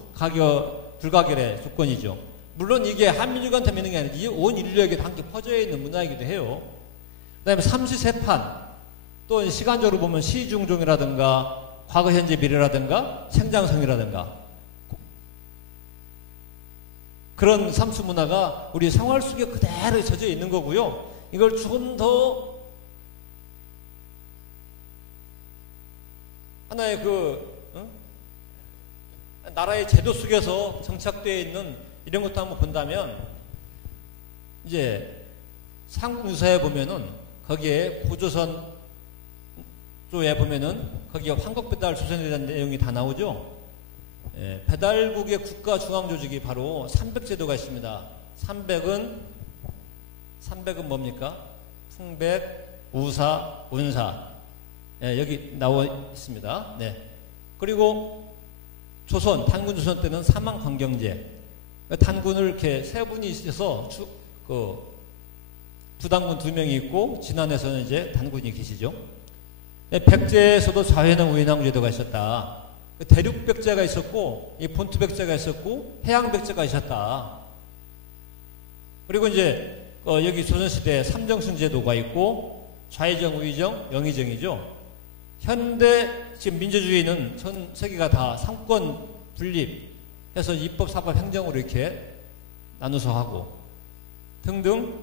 불가결의 조건이죠. 물론 이게 한민족한테 있는 게 아니라 온 인류에게 함께 퍼져 있는 문화이기도 해요. 그 다음에 삼시세판. 또 시간적으로 보면 시중종이라든가 과거, 현재, 미래라든가 생장성이라든가 그런 삼수 문화가 우리 생활 속에 그대로 젖어 있는 거고요. 이걸 조금 더 하나의 나라의 제도 속에서 정착되어 있는 이런 것도 한번 본다면 이제 삼국유사에 보면은 거기에 고조선 쪽에 보면은 거기에 황국배달 조선에 대한 내용이 다 나오죠. 예, 배달국의 국가중앙조직이 바로 300제도가 있습니다. 300은 뭡니까? 풍백, 우사, 운사. 예, 여기 나와 있습니다. 네. 그리고 조선, 단군조선 때는 사망관경제. 단군을 이렇게 3분이 있어서 부단군 2명이 있고 진안에서는 이제 단군이 계시죠. 백제에서도 좌회당 우회당 제도가 있었다. 대륙백제가 있었고 이 본투백제가 있었고 해양백제가 있었다. 그리고 이제 여기 조선시대에 삼정승 제도가 있고 좌의정, 우의정, 영의정이죠. 현대 지금 민주주의는 전 세계가 다 상권 분립해서 입법, 사법, 행정으로 이렇게 나눠서 하고 등등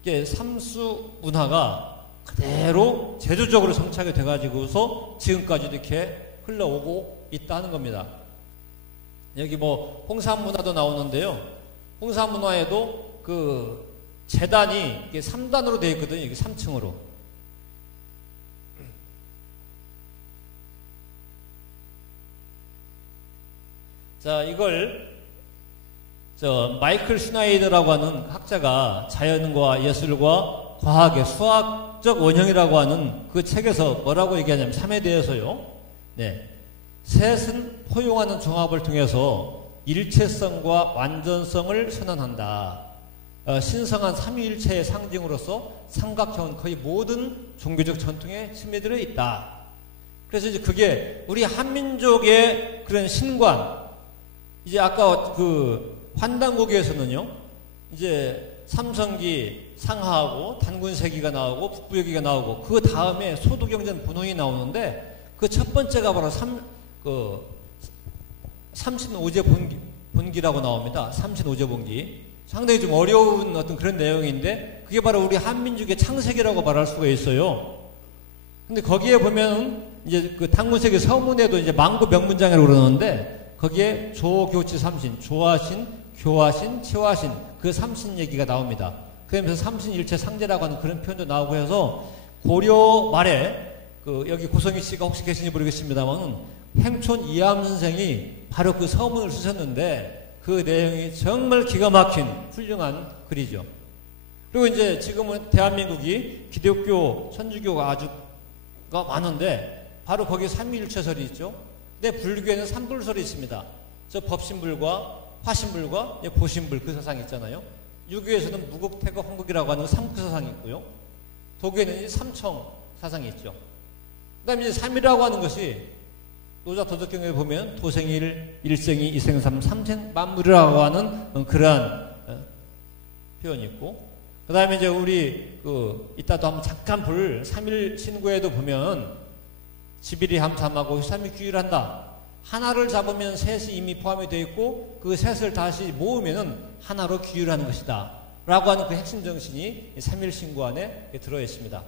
이게 삼수 문화가 그대로 제도적으로 정착이 돼가지고서 지금까지도 이렇게 흘러오고 있다는 겁니다. 여기 뭐 홍산 문화도 나오는데요. 홍산 문화에도 재단이 이게 3단으로 되어 있거든요. 이게 3층으로. 자, 이걸 마이클 슈나이더라고 하는 학자가 자연과 예술과 과학의 수학적 원형이라고 하는 그 책에서 뭐라고 얘기하냐면 3에 대해서요. 네. 셋은 포용하는 종합을 통해서 일체성과 완전성을 선언한다. 신성한 삼위일체의 상징으로서 삼각형은 거의 모든 종교적 전통에 스며들어 있다. 그래서 이제 그게 우리 한민족의 그런 신관, 이제 아까 환단고기에서는요, 이제 삼성기 상하하고 단군세기가 나오고 북부여기가 나오고 그 다음에 소도경전 본원이 나오는데 그 첫 번째가 바로 삼신오제 본기라고 나옵니다. 삼신오제 본기. 상당히 좀 어려운 어떤 그런 내용인데 그게 바로 우리 한민족의 창세기라고 말할 수가 있어요. 근데 거기에 보면 이제 단군세기 서문에도 이제 만구 명문장이라고 그러는데 거기에 조교치 삼신, 조하신, 교하신, 치화신 그 삼신 얘기가 나옵니다. 그러면서 삼신일체 상제라고 하는 그런 표현도 나오고 해서 고려 말에 여기 고성희 씨가 혹시 계신지 모르겠습니다만 행촌 이암 선생이 바로 그 서문을 쓰셨는데 그 내용이 정말 기가 막힌 훌륭한 글이죠. 그리고 이제 지금은 대한민국이 기독교, 천주교가 아주가 많은데 바로 거기에 삼위일체설이 있죠. 근데 불교에는 삼불설이 있습니다. 저 법신불과 화신불과 보신불 그 사상이 있잖아요. 유교에서는 무국, 태국, 홍국이라고 하는 삼국 사상이 있고요. 독일에는 삼청 사상이 있죠. 그 다음에 이제 삼이라고 하는 것이 노자 도덕경에 보면 도생일, 일생이, 이생삼, 삼생 만물이라고 하는 그러한 표현이 있고, 그 다음에 이제 우리 이따도 한번 잠깐 볼 삼일신구에도 보면 지비리 함삼하고 삼위 규율한다. 하나를 잡으면 셋이 이미 포함이 되어 있고 그 셋을 다시 모으면은 하나로 규율하는 것이다. 라고 하는 그 핵심 정신이 삼일신구 안에 들어 있습니다.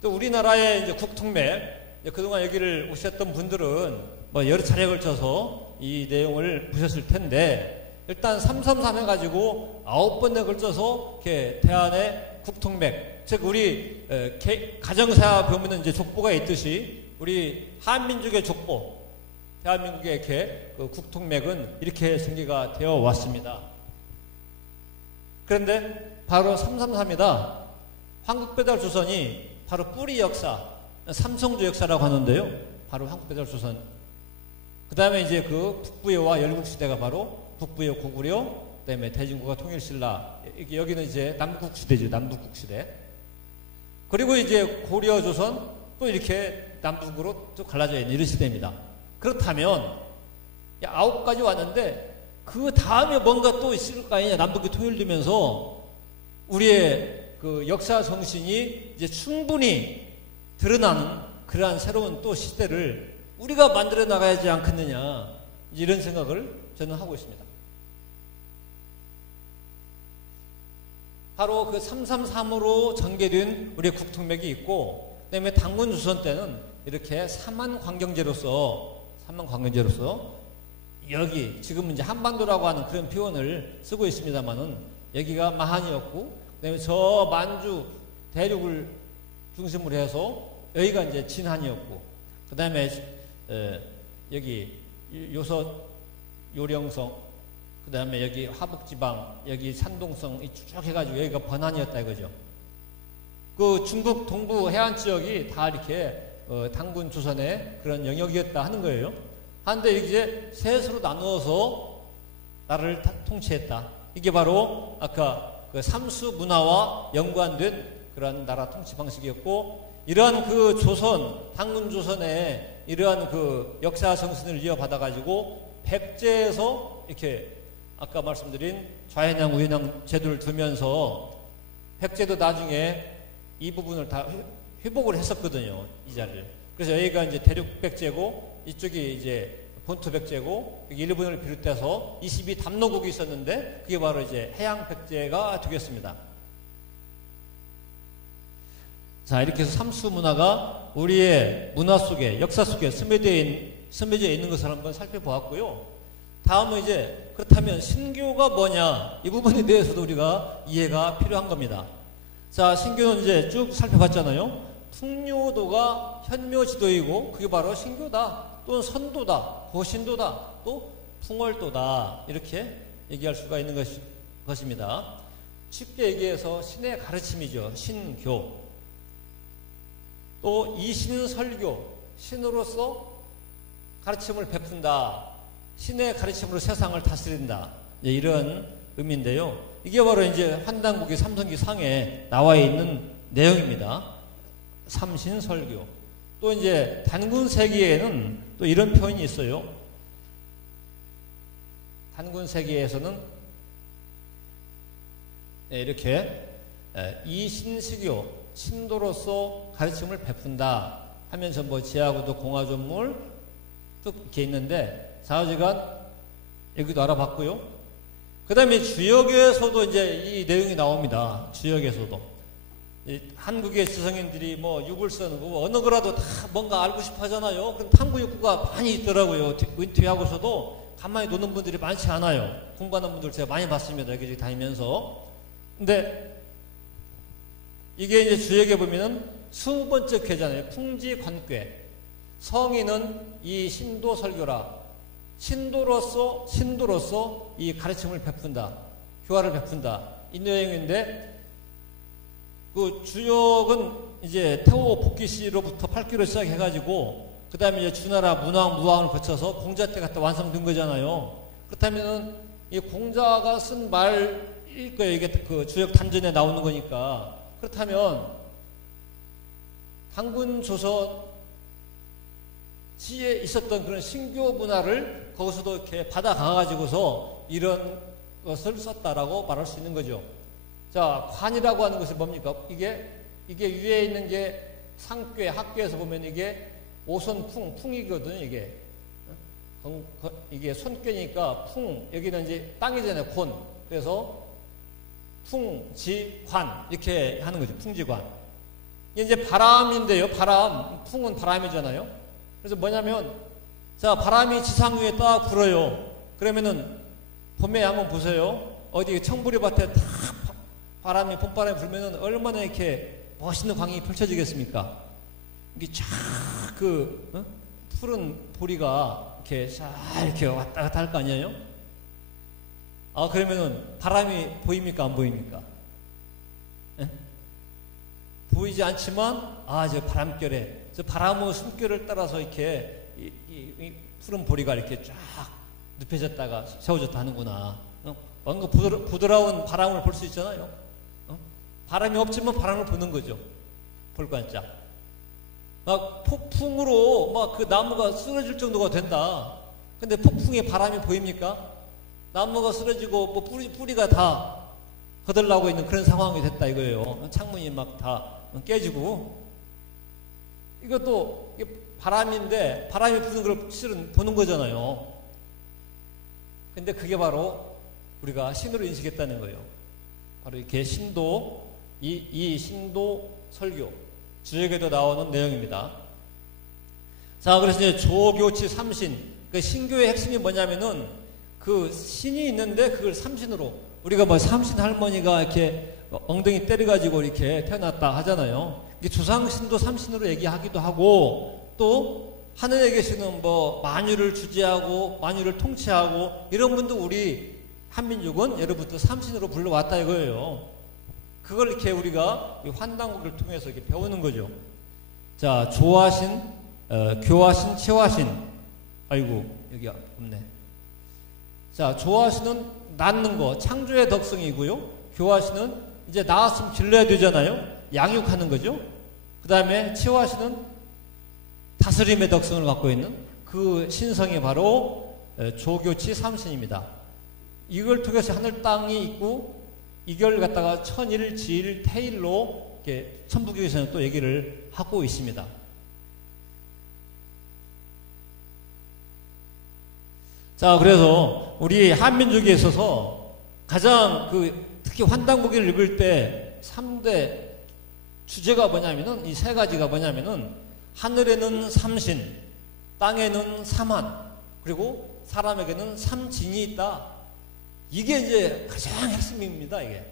또 우리나라의 이제 국통맥, 그동안 여기를 오셨던 분들은 뭐 여러 차례에 걸쳐서 이 내용을 보셨을 텐데, 일단 333 해가지고 9번에 걸쳐서 이렇게 대한의 국통맥, 즉 우리 가정사 보면은 이제 족보가 있듯이 우리 한민족의 족보, 대한민국의 이렇게 국통맥은 이렇게 전개가 되어 왔습니다. 그런데 바로 333이다. 한국배달조선이 바로 뿌리 역사, 삼성조 역사라고 하는데요. 바로 한국배달조선. 그 다음에 이제 그 북부여와 열국시대가 바로 북부여 고구려, 그 다음에 대진국가 통일신라. 여기는 이제 남북시대죠. 남북시대. 그리고 이제 고려조선 또 이렇게 남북으로 또 갈라져 있는 이런 시대입니다. 그렇다면 9가지 왔는데 그 다음에 뭔가 또 있을 거 아니냐. 남북이 통일되면서 우리의 그 역사 정신이 이제 충분히 드러나는 그러한 새로운 또 시대를 우리가 만들어 나가야지 않겠느냐. 이런 생각을 저는 하고 있습니다. 바로 그 333으로 전개된 우리의 국통맥이 있고, 그 다음에 당군조선 때는 이렇게 삼한관경제로서 여기 지금 이제 한반도라고 하는 그런 표현을 쓰고 있습니다만은 여기가 마한이었고, 그 다음에 저 만주 대륙을 중심으로 해서 여기가 이제 진한이었고, 그 다음에 여기 요령성, 그 다음에 여기 화북지방, 여기 산동성 쭉 해가지고 여기가 번안이었다 이거죠. 그 중국 동부 해안 지역이 다 이렇게 당군 조선의 그런 영역이었다 하는 거예요. 한데 이제 셋으로 나누어서 나라를 통치했다. 이게 바로 아까 그 삼수 문화와 연관된 그러한 나라 통치 방식이었고, 이러한 그 조선, 당군 조선의 이러한 그 역사 정신을 이어받아가지고 백제에서 이렇게 아까 말씀드린 좌현양, 우현양 제도를 두면서 백제도 나중에 이 부분을 다 회복을 했었거든요. 이 자리를. 그래서 여기가 이제 대륙 백제고 이쪽이 이제 본토 백제고 일본을 비롯해서 22담로국이 있었는데 그게 바로 이제 해양 백제가 되겠습니다. 자, 이렇게 해서 삼수 문화가 우리의 문화 속에, 역사 속에 스며져 있는 것을 한번 살펴보았고요. 다음은 이제 그렇다면 신교가 뭐냐, 이 부분에 대해서도 우리가 이해가 필요한 겁니다. 자, 신교는 이제 쭉 살펴봤잖아요. 풍요도가 현묘지도이고 그게 바로 신교다, 또는 선도다, 고신도다, 또 풍월도다, 이렇게 얘기할 수가 있는 것입니다. 쉽게 얘기해서 신의 가르침이죠. 신교. 또 이신설교, 신으로서 가르침을 베푼다, 신의 가르침으로 세상을 다스린다, 이런 의미인데요. 이게 바로 이제 환단국의 삼성기 상에 나와 있는 내용입니다. 삼신설교. 또 이제 단군세기에는 또 이런 표현이 있어요. 단군세기에서는 이렇게 이신식교, 신도로서 가르침을 베푼다 하면서 뭐 지하구도 공화전물 쭉 이렇게 있는데, 자어지간 여기도 알아봤고요. 그 다음에 주역에서도 이제 이 내용이 나옵니다. 주역에서도. 한국의 지성인들이 뭐 육을 쓰는 거, 어느 거라도 다 뭔가 알고 싶어 하잖아요. 그럼 탐구 욕구가 많이 있더라고요. 은퇴하고서도 가만히 노는 분들이 많지 않아요. 공부하는 분들 제가 많이 봤습니다. 여기저기 다니면서. 근데 이게 이제 주역에 보면은 20번째 궤잖아요. 풍지관괴. 성인은 이 신도설교라. 신도로서 이 가르침을 베푼다, 교화를 베푼다, 이 내용인데, 그 주역은 이제 태호 복귀시로부터 8기로 시작해가지고 그 다음에 이제 주나라 문왕 무왕을 거쳐서 공자 때 갖다 완성된 거잖아요. 그렇다면은 이 공자가 쓴 말일 거예요. 이게 그 주역 단전에 나오는 거니까. 그렇다면 한군 조선지에 있었던 그런 신교 문화를 거기서도 이렇게 받아가가지고서 이런 것을 썼다라고 말할 수 있는 거죠. 자, 관이라고 하는 것이 뭡니까? 이게 위에 있는 게 상괴, 학괴에서 보면 이게 오손풍, 풍이거든요, 이게. 이게 손괴니까 풍, 여기는 이제 땅이잖아요, 곤. 그래서 풍지관, 이렇게 하는 거죠, 풍지관. 이게 이제 바람인데요, 바람. 풍은 바람이잖아요. 그래서 뭐냐면, 자, 바람이 지상 위에 딱 불어요. 그러면은, 봄에 한번 보세요. 어디 청부리 밭에 딱 바람이, 봄바람이 불면은 얼마나 이렇게 멋있는 광경이 펼쳐지겠습니까? 이게 쫙 푸른 보리가 이렇게 쫙 이렇게 왔다 갔다 할 거 아니에요? 아, 그러면은 바람이 보입니까? 안 보입니까? 예? 보이지 않지만, 아, 저 바람결에, 저 바람의 숨결을 따라서 이렇게 이 푸른 보리가 이렇게 쫙 눕혀졌다가 세워졌다 하는구나. 뭔가 부드러운 바람을 볼 수 있잖아요. 바람이 없지만 바람을 보는 거죠. 볼관짝. 막 폭풍으로 막 그 나무가 쓰러질 정도가 된다. 근데 폭풍에 바람이 보입니까? 나무가 쓰러지고 뭐 뿌리가 다 거들나고 있는 그런 상황이 됐다 이거예요. 창문이 막 다 깨지고. 이것도 바람인데 바람이 부는 걸 실은 보는 거잖아요. 근데 그게 바로 우리가 신으로 인식했다는 거예요. 바로 이렇게 신도, 이 신도 설교, 주역에도 나오는 내용입니다. 자, 그래서 이제 조교치 삼신, 그 신교의 핵심이 뭐냐면은 그 신이 있는데 그걸 삼신으로, 우리가 뭐 삼신 할머니가 이렇게 엉덩이 때려가지고 이렇게 태어났다 하잖아요. 이게 조상신도 삼신으로 얘기하기도 하고, 또 하늘에 계시는 뭐 만유를 주재하고 만유를 통치하고 이런 분도 우리 한민족은 예로부터 삼신으로 불러왔다 이거예요. 그걸 이렇게 우리가 환단곡을 통해서 이렇게 배우는 거죠. 자, 조화신, 교화신, 치화신. 아이고, 여기 없네. 자, 조화신은 낳는 거, 창조의 덕성이고요. 교화신은 이제 낳았으면 길러야 되잖아요. 양육하는 거죠. 그 다음에 치화신은 다스림의 덕성을 갖고 있는 그 신성이 바로 조교치 삼신입니다. 이걸 통해서 하늘 땅이 있고, 이걸 갖다가 천일, 지일, 태일로 이렇게 천부교에서는 또 얘기를 하고 있습니다. 자, 그래서 우리 한민족에 있어서 가장 특히 환단고기를 읽을 때 3대 주제가 뭐냐면은 이 세 가지가 뭐냐면은 하늘에는 삼신, 땅에는 삼한, 그리고 사람에게는 삼진이 있다. 이게 이제 가장 핵심입니다, 이게.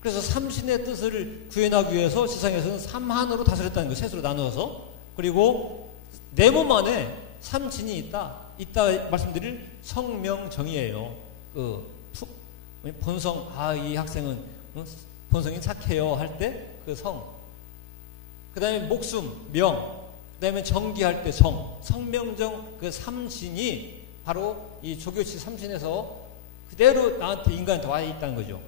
그래서 삼신의 뜻을 구현하기 위해서 세상에서는 삼한으로 다스렸다는 거, 셋으로 나누어서. 그리고 네 몸 안에 삼진이 있다. 이따 말씀드릴 성명정의예요. 본성, 이 학생은 본성이 착해요 할 때 그 성. 그 다음에 목숨, 명. 그 다음에 정기할 때 정. 성명정 그 삼신이 바로 이 조교치 삼신에서 그대로 나한테 인간한테 와 있다는 거죠.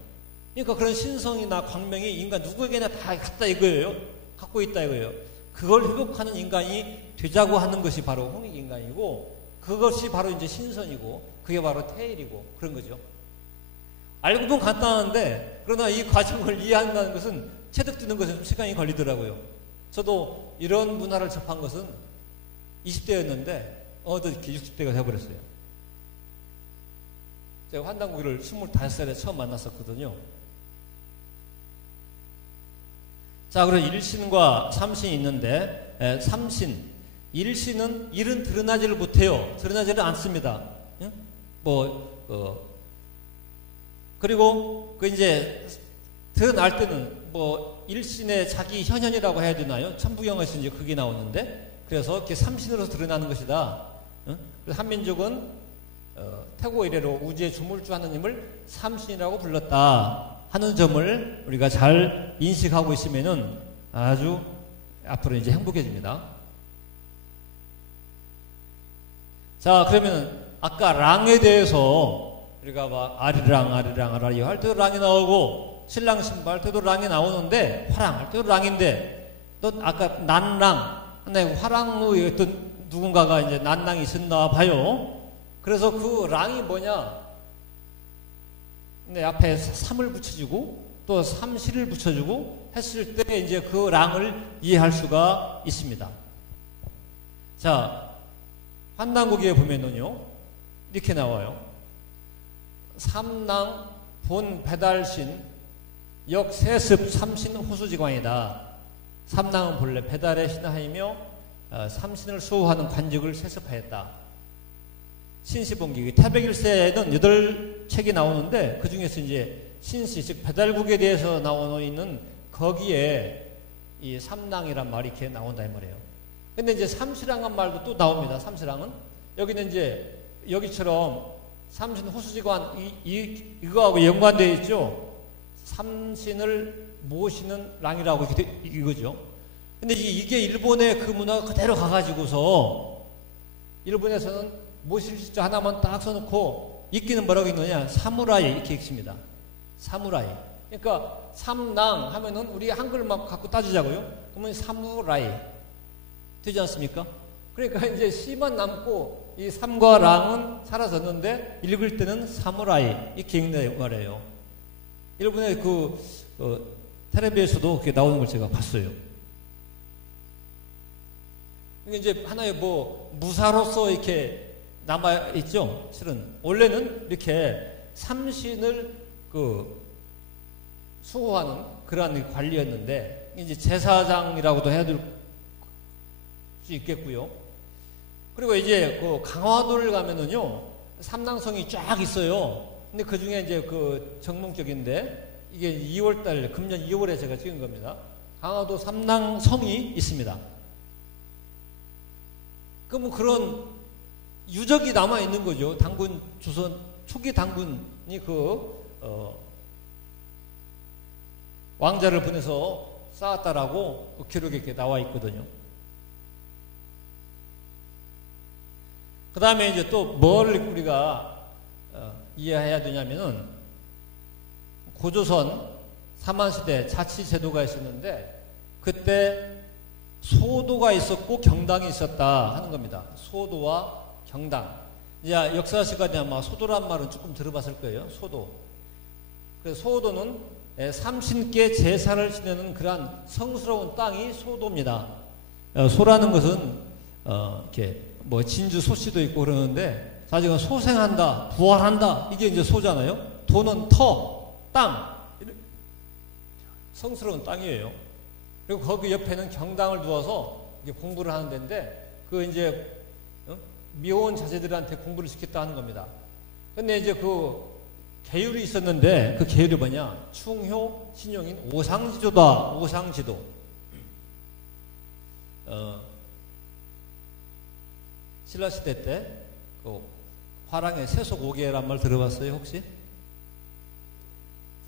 그러니까 그런 신성이나 광명이 인간 누구에게나 다 갖다 이거예요. 갖고 있다 이거예요. 그걸 회복하는 인간이 되자고 하는 것이 바로 홍익인간이고, 그것이 바로 이제 신선이고, 그게 바로 태일이고, 그런 거죠. 알고 보면 간단한데, 그러나 이 과정을 이해한다는 것은, 체득되는 것은 좀 시간이 걸리더라고요. 저도 이런 문화를 접한 것은 20대였는데, 이렇게 60대가 되어버렸어요. 제가 환단고기를 25살에 처음 만났었거든요. 자, 그럼 일신과 삼신이 있는데, 삼신, 일신은 일은 드러나지를 못해요. 드러나지를 않습니다. 그리고 이제 드러날 때는 일신의 자기 현현이라고 해야 되나요? 천부경에서 이제 그게 나오는데, 그래서 이렇게 삼신으로 드러나는 것이다. 그래서 한민족은 태고 이래로 우주의 주물주 하느님을 삼신이라고 불렀다 하는 점을 우리가 잘 인식하고 있으면은 아주 앞으로 이제 행복해집니다. 자, 그러면 아까 랑에 대해서 우리가 막 아리랑 할 때도 랑이 나오고, 신랑 신발 할 때도 랑이 나오는데, 화랑 할 때도 랑인데, 또 아까 난랑, 하나의 화랑의 어떤 누군가가 이제 난랑이 있었나 봐요. 그래서 그 랑이 뭐냐? 네, 앞에 3을 붙여주고 또 삼시를 붙여주고 했을 때 이제 그 랑을 이해할 수가 있습니다. 자, 환단고기에 보면은요, 이렇게 나와요. 삼랑 본 배달신 역세습 삼신 호수지광이다. 삼랑은 본래 배달의 신하이며 삼신을 수호하는 관직을 세습하였다. 신시본기 태백일세에는 8책이 나오는데 그 중에서 이제 신시 즉 배달국에 대해서 나오고 있는 거기에 이 삼랑이란 말이 이렇게 나온다 이 말이에요. 근데 이제 삼시랑한 말도 또 나옵니다. 삼시랑은 여기는 이제 여기처럼 삼신 호수지관 이거하고 연관되어 있죠. 삼신을 모시는 랑이라고 이거죠. 근데 이게 일본의 그 문화가 그대로 가가지고서 일본에서는 모실 숫자 하나만 딱 써놓고 읽기는 뭐라고 읽느냐? 사무라이 이렇게 읽습니다. 사무라이. 그러니까 삼랑 하면은 우리 한글만 갖고 따지자고요. 그러면 사무라이 되지 않습니까? 그러니까 이제 시만 남고 이 삼과 랑은 사라졌는데 읽을 때는 사무라이 이렇게 읽는 말이에요. 일본의 텔레비에서도 그렇게 나오는 걸 제가 봤어요. 이게 이제 하나의 무사로서 이렇게 남아있죠. 실은 원래는 이렇게 삼신을 수호하는 그러한 관리였는데 이제 제사장이라고도 해야 될 수 있겠고요. 그리고 이제 강화도를 가면은요 삼랑성이 쫙 있어요. 근데 그 중에 이제 정몽적인데 이게 2월달 금년 2월에 제가 찍은 겁니다. 강화도 삼랑성이 있습니다. 그럼 그런 유적이 남아 있는 거죠. 당군 조선 초기 당군이 왕자를 보내서 쌓았다라고 그 기록에 이렇게 나와 있거든요. 그 다음에 이제 또 뭘 우리가 이해해야 되냐면은 고조선 삼한시대 자치제도가 있었는데 그때 소도가 있었고 경당이 있었다 하는 겁니다. 소도와 경당. 이제 역사 시간에 아마 소도란 말은 조금 들어봤을 거예요. 소도. 그래서 소도는 삼신께 제사를 지내는 그러한 성스러운 땅이 소도입니다. 소라는 것은 이렇게 진주 소씨도 있고 그러는데 사실은 소생한다, 부활한다 이게 이제 소잖아요. 도는 터, 땅, 성스러운 땅이에요. 그리고 거기 옆에는 경당을 두어서 이게 공부를 하는 데인데 그 이제 미혼 자제들한테 공부를 시켰다 하는 겁니다. 근데 이제 계율이 있었는데 그 계율이 뭐냐? 충효, 신용인 오상지도다. 오상지도. 신라시대 때 화랑의 세속오계란 말 들어봤어요 혹시?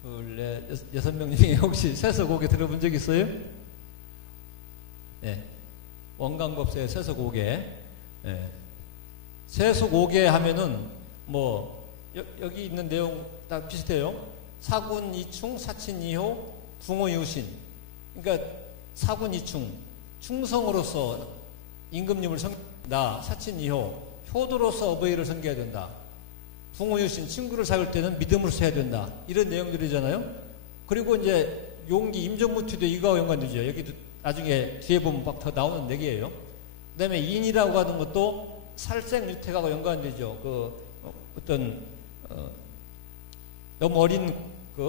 둘, 넷, 6명 중에 혹시 세속오계 들어본 적 있어요? 네. 원광법사의 세속오계. 네. 세속오계 하면은 여기 있는 내용 다 비슷해요. 사군 이충, 사친 이효, 붕호 유신. 그러니까 사군 이충, 충성으로서 임금님을 섬긴다. 사친 이효, 효도로서 어버이를 섬겨야 된다. 붕호 유신, 친구를 사귈 때는 믿음으로서 해야 된다. 이런 내용들이잖아요. 그리고 이제 용기, 임종무투도 이거와 연관되죠. 여기도 나중에 뒤에 보면 막 더 나오는 얘기예요. 그 다음에 인이라고 하는 것도 살생유택하고 연관되죠. 너무 어린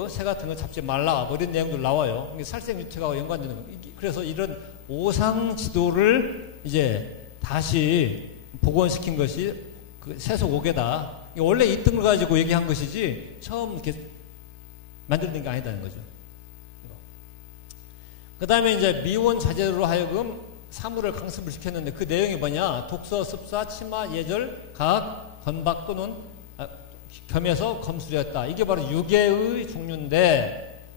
새 같은 거 잡지 말라. 이런 내용들 나와요. 살생유택하고 연관되는 거. 그래서 이런 오상 지도를 이제 다시 복원시킨 것이 세속오계다. 원래 있던 걸 가지고 얘기한 것이지 처음 이렇게 만들어낸 게 아니다는 거죠. 그 다음에 이제 미원 자제로 하여금 사물을 강습을 시켰는데 그 내용이 뭐냐? 독서, 습사, 치마, 예절, 가학, 건박 또는 겸해서 검술이었다. 이게 바로 유계의 종류인데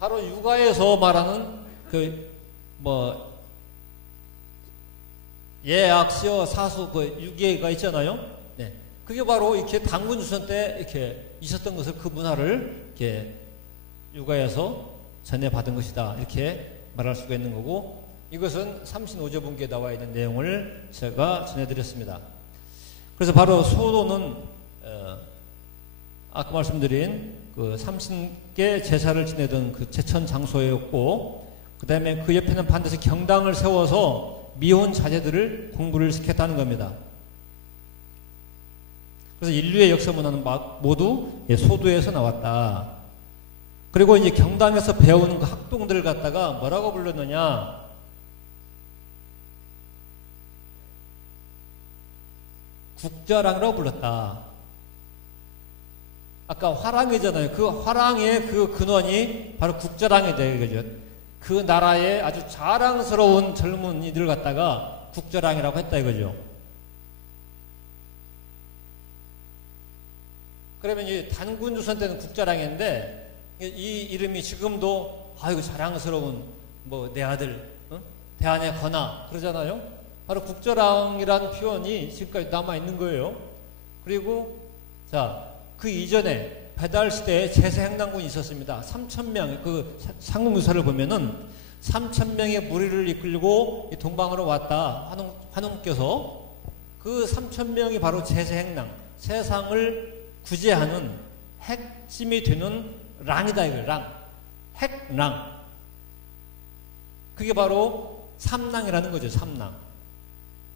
바로 육아에서 말하는 예악시어 사수 유계가 있잖아요. 네. 그게 바로 이렇게 당군 조선 때 이렇게 있었던 것을 그 문화를 이렇게 육아에서 전해받은 것이다. 이렇게 말할 수가 있는 거고 이것은 삼신오제분기에 나와 있는 내용을 제가 전해드렸습니다. 그래서 바로 소도는 아까 말씀드린 그 삼신께 제사를 지내던 그 제천 장소였고, 그 다음에 그 옆에는 반드시 경당을 세워서 미혼 자제들을 공부를 시켰다는 겁니다. 그래서 인류의 역사 문화는 모두 소도에서 나왔다. 그리고 이제 경당에서 배우는 그 학동들을 갖다가 뭐라고 불렀느냐? 국자랑이라고 불렀다. 아까 화랑이잖아요. 그 화랑의 그 근원이 바로 국자랑이 되는 거죠. 그 나라의 아주 자랑스러운 젊은이들 갖다가 국자랑이라고 했다 이거죠. 그러면 이 단군주선 때는 국자랑인데 이 이름이 지금도 아이고 자랑스러운 뭐 내 아들 대안의 건아 그러잖아요. 바로 국자랑이라는 표현이 지금까지 남아 있는 거예요. 그리고 자 그 이전에 배달 시대에 제세행당군이 있었습니다. 3,000명 그 상공유사를 보면은 3,000명의 무리를 이끌고 동방으로 왔다. 환웅께서 그 3,000명이 바로 제세행당 세상을 구제하는 핵심이 되는 랑이다 이거 랑 핵랑 그게 바로 삼랑이라는 거죠. 삼랑.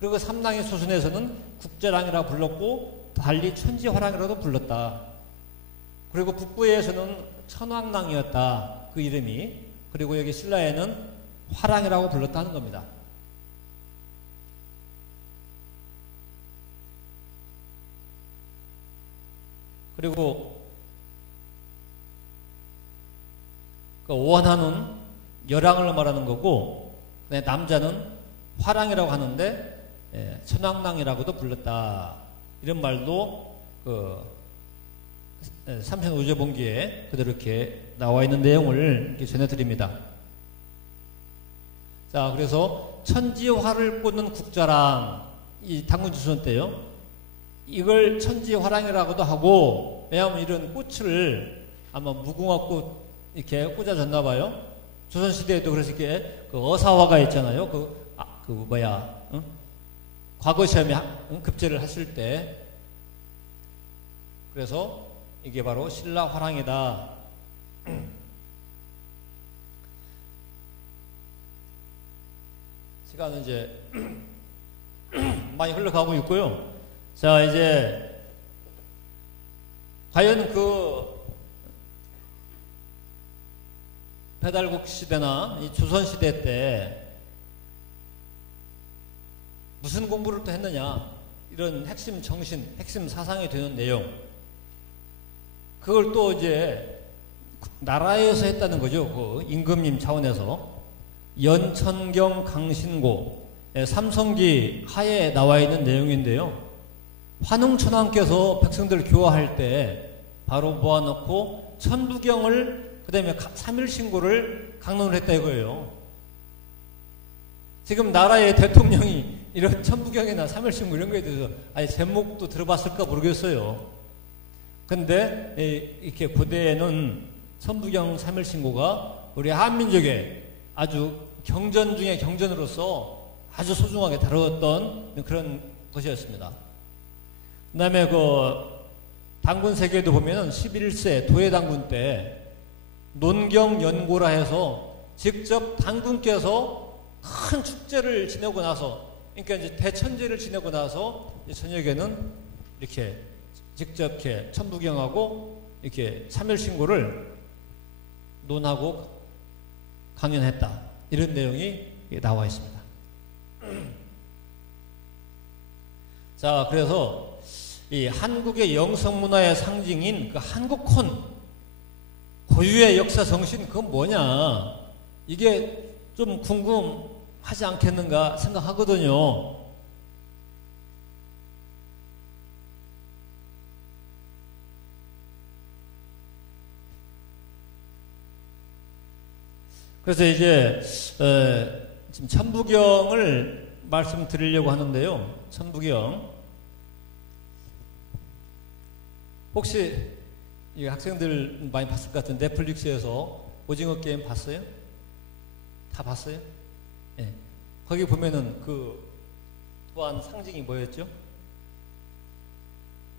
그리고 삼랑의 수순에서는 국제랑이라고 불렀고 달리 천지화랑이라도 불렀다. 그리고 북부에서는 천왕랑이었다. 그 이름이. 그리고 여기 신라에는 화랑이라고 불렀다는 겁니다. 그리고 그 원하는 여랑을 말하는 거고 남자는 화랑이라고 하는데 천왕랑이라고도 불렀다. 이런 말도 그 삼신오제본기에 그대로 이렇게 나와 있는 내용을 이렇게 전해드립니다. 자, 그래서 천지화를 꽂는 국자랑 이 당군주선 때요. 이걸 천지화랑이라고도 하고 왜냐하면 이런 꽃을 아마 무궁화꽃 이렇게 꽂아줬나 봐요. 조선시대에도 그래서 이렇게 그 어사화가 있잖아요. 과거 시험에 급제를 했을 때. 그래서 이게 바로 신라 화랑이다. 시간은 이제 많이 흘러가고 있고요. 자, 이제 과연 그 배달국 시대나 이 조선 시대 때 무슨 공부를 또 했느냐, 이런 핵심 정신, 핵심 사상이 되는 내용, 그걸 또 이제 나라에서 했다는 거죠. 그 임금님 차원에서 연천경 강신고 삼성기 하에 나와 있는 내용인데요. 환웅천왕께서 백성들을 교화할 때 바로 모아놓고 천부경을 그 다음에 삼일신고를 강론을 했다 이거예요. 지금 나라의 대통령이 이런 천부경이나 삼일신고 이런 거에 대해서 아예 제목도 들어봤을까 모르겠어요. 근데 이렇게 고대에는 천부경 삼일신고가 우리 한민족의 아주 경전 중에 경전으로서 아주 소중하게 다루었던 그런 것이었습니다. 그 다음에 그 당군 세계에도 보면은 11세 도예당군 때 논경연고라 해서 직접 당군께서 큰 축제를 지내고 나서, 그러니까 이제 대천제를 지내고 나서 저녁에는 이렇게 직접 이렇게 천부경하고 이렇게 삼일신고를 논하고 강연했다. 이런 내용이 나와 있습니다. 자, 그래서 이 한국의 영성문화의 상징인 그 한국혼, 고유의 역사 정신, 그건 뭐냐? 이게 좀 궁금하지 않겠는가 생각하거든요. 그래서 이제 지금 천부경을 말씀드리려고 하는데요. 천부경 혹시 이 학생들 많이 봤을 것 같은 넷플릭스에서 오징어 게임 봤어요? 다 봤어요? 네. 거기 보면은 그 또한 상징이 뭐였죠?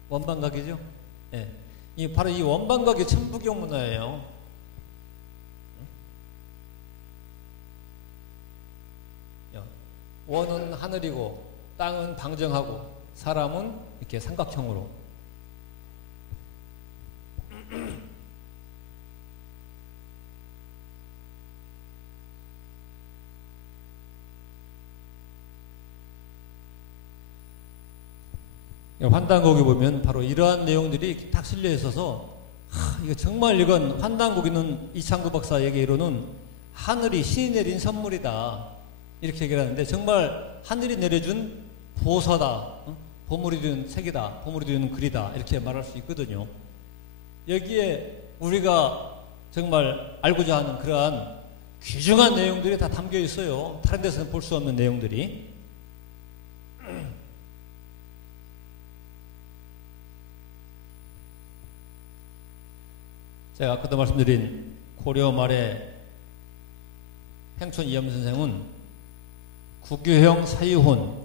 원방각이죠? 예. 바로 이 원방각이 천부경 문화예요. 원은 하늘이고 땅은 방정하고 사람은 이렇게 삼각형으로. 환단곡에 보면 바로 이러한 내용들이 딱 실려 있어서 이거 정말 이건 환단곡에는 이창구 박사 얘기로는 하늘이 신이 내린 선물이다 이렇게 얘기를 하는데 정말 하늘이 내려준 보서다, 보물이 된 책이다, 보물이 된 글이다 이렇게 말할 수 있거든요. 여기에 우리가 정말 알고자 하는 그러한 귀중한 내용들이 다 담겨 있어요. 다른 데서는 볼 수 없는 내용들이. 제가 아까도 말씀드린 고려 말의 행촌 이암 선생은 국유형 사유혼,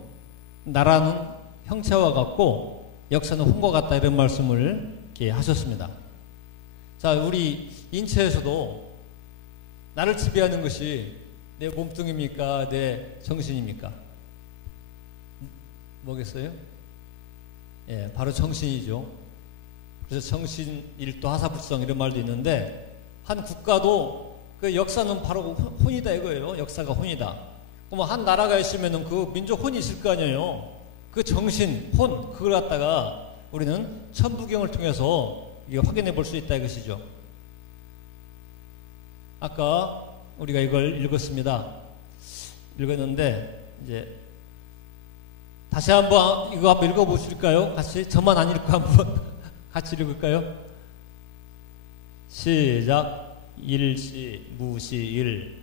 나라는 형체와 같고 역사는 혼과 같다 이런 말씀을 이렇게 하셨습니다. 자, 우리 인체에서도 나를 지배하는 것이 내 몸뚱입니까? 내 정신입니까? 뭐겠어요? 예, 바로 정신이죠. 그래서 정신 일도 하사불성 이런 말도 있는데 한 국가도 그 역사는 바로 혼이다 이거예요. 역사가 혼이다. 그럼 한 나라가 있으면은 그 민족 혼이 있을 거 아니에요. 그 정신, 혼 그걸 갖다가 우리는 천부경을 통해서 이게 확인해 볼 수 있다 이것이죠. 아까 우리가 이걸 읽었습니다. 읽었는데 이제 다시 한번 이거 한번 읽어보실까요? 같이 저만 안 읽고 한번 같이 읽을까요? 시작. 일시 무시일.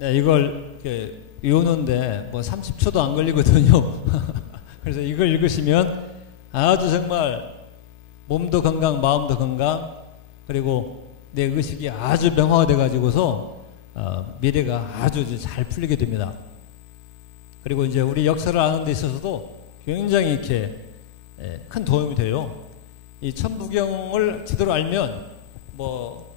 네, 이걸 이렇게 외우는데 뭐 30초도 안 걸리거든요. 그래서 이걸 읽으시면 아주 정말 몸도 건강, 마음도 건강, 그리고 내 의식이 아주 명화가 돼가지고서 미래가 아주 잘 풀리게 됩니다. 그리고 이제 우리 역사를 아는 데 있어서도 굉장히 이렇게 큰 도움이 돼요. 이 천부경을 제대로 알면 뭐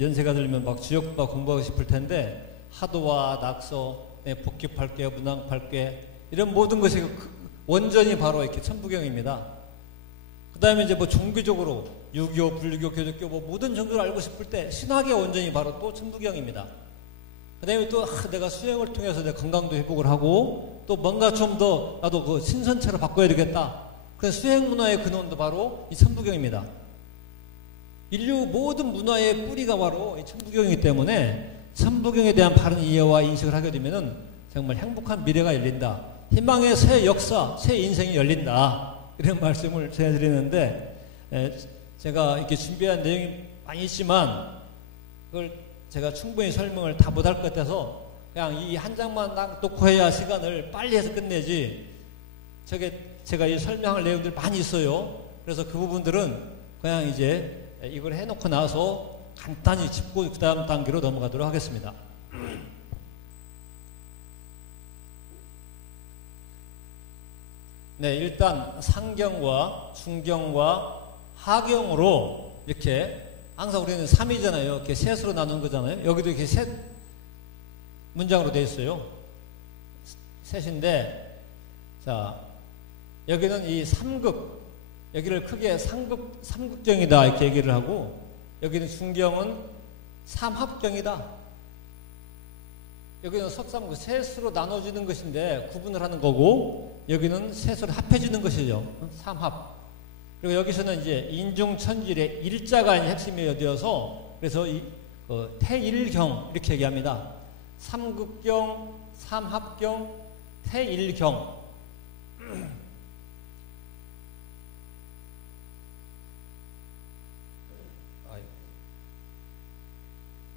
연세가 들면 막 주역과 공부하고 싶을 텐데 하도와 낙서, 복귀팔괴, 문왕팔괴 이런 모든 것이 원전이 바로 이렇게 천부경입니다. 그 다음에 이제 뭐 종교적으로 유교, 불교, 기독교 뭐 모든 종교를 알고 싶을 때 신학의 원전이 바로 또 천부경입니다. 그 다음에 또 내가 수행을 통해서 내 건강도 회복을 하고 또 뭔가 좀 더 나도 그 신선체로 바꿔야 되겠다. 그래서 수행 문화의 근원도 바로 이 천부경입니다. 인류 모든 문화의 뿌리가 바로 이 천부경이기 때문에 천부경에 대한 바른 이해와 인식을 하게 되면은 정말 행복한 미래가 열린다. 희망의 새 역사, 새 인생이 열린다. 이런 말씀을 전해드리는데 제가 이렇게 준비한 내용이 많이 있지만 그걸 제가 충분히 설명을 다 못할 것 같아서 그냥 이 한 장만 딱 놓고 해야 시간을 빨리 해서 끝내지 제가 이 설명할 내용들 많이 있어요. 그래서 그 부분들은 그냥 이제 이걸 해놓고 나서 간단히 짚고 그 다음 단계로 넘어가도록 하겠습니다. 네, 일단 상경과 중경과 하경으로 이렇게 항상 우리는 3이잖아요. 이렇게 셋으로 나누는 거잖아요. 여기도 이렇게 셋 문장으로 되어 있어요. 셋인데, 자, 여기는 이 삼극, 여기를 크게 삼극경이다 이렇게 얘기를 하고, 여기는 중경은 삼합경이다. 여기는 석삼극, 셋으로 나눠지는 것인데 구분을 하는 거고, 여기는 셋으로 합해지는 것이죠. 삼합. 그리고 여기서는 이제 인중천질의 일자가 핵심이 되어서, 그래서 태일경 이렇게 얘기합니다. 삼극경, 삼합경, 태일경.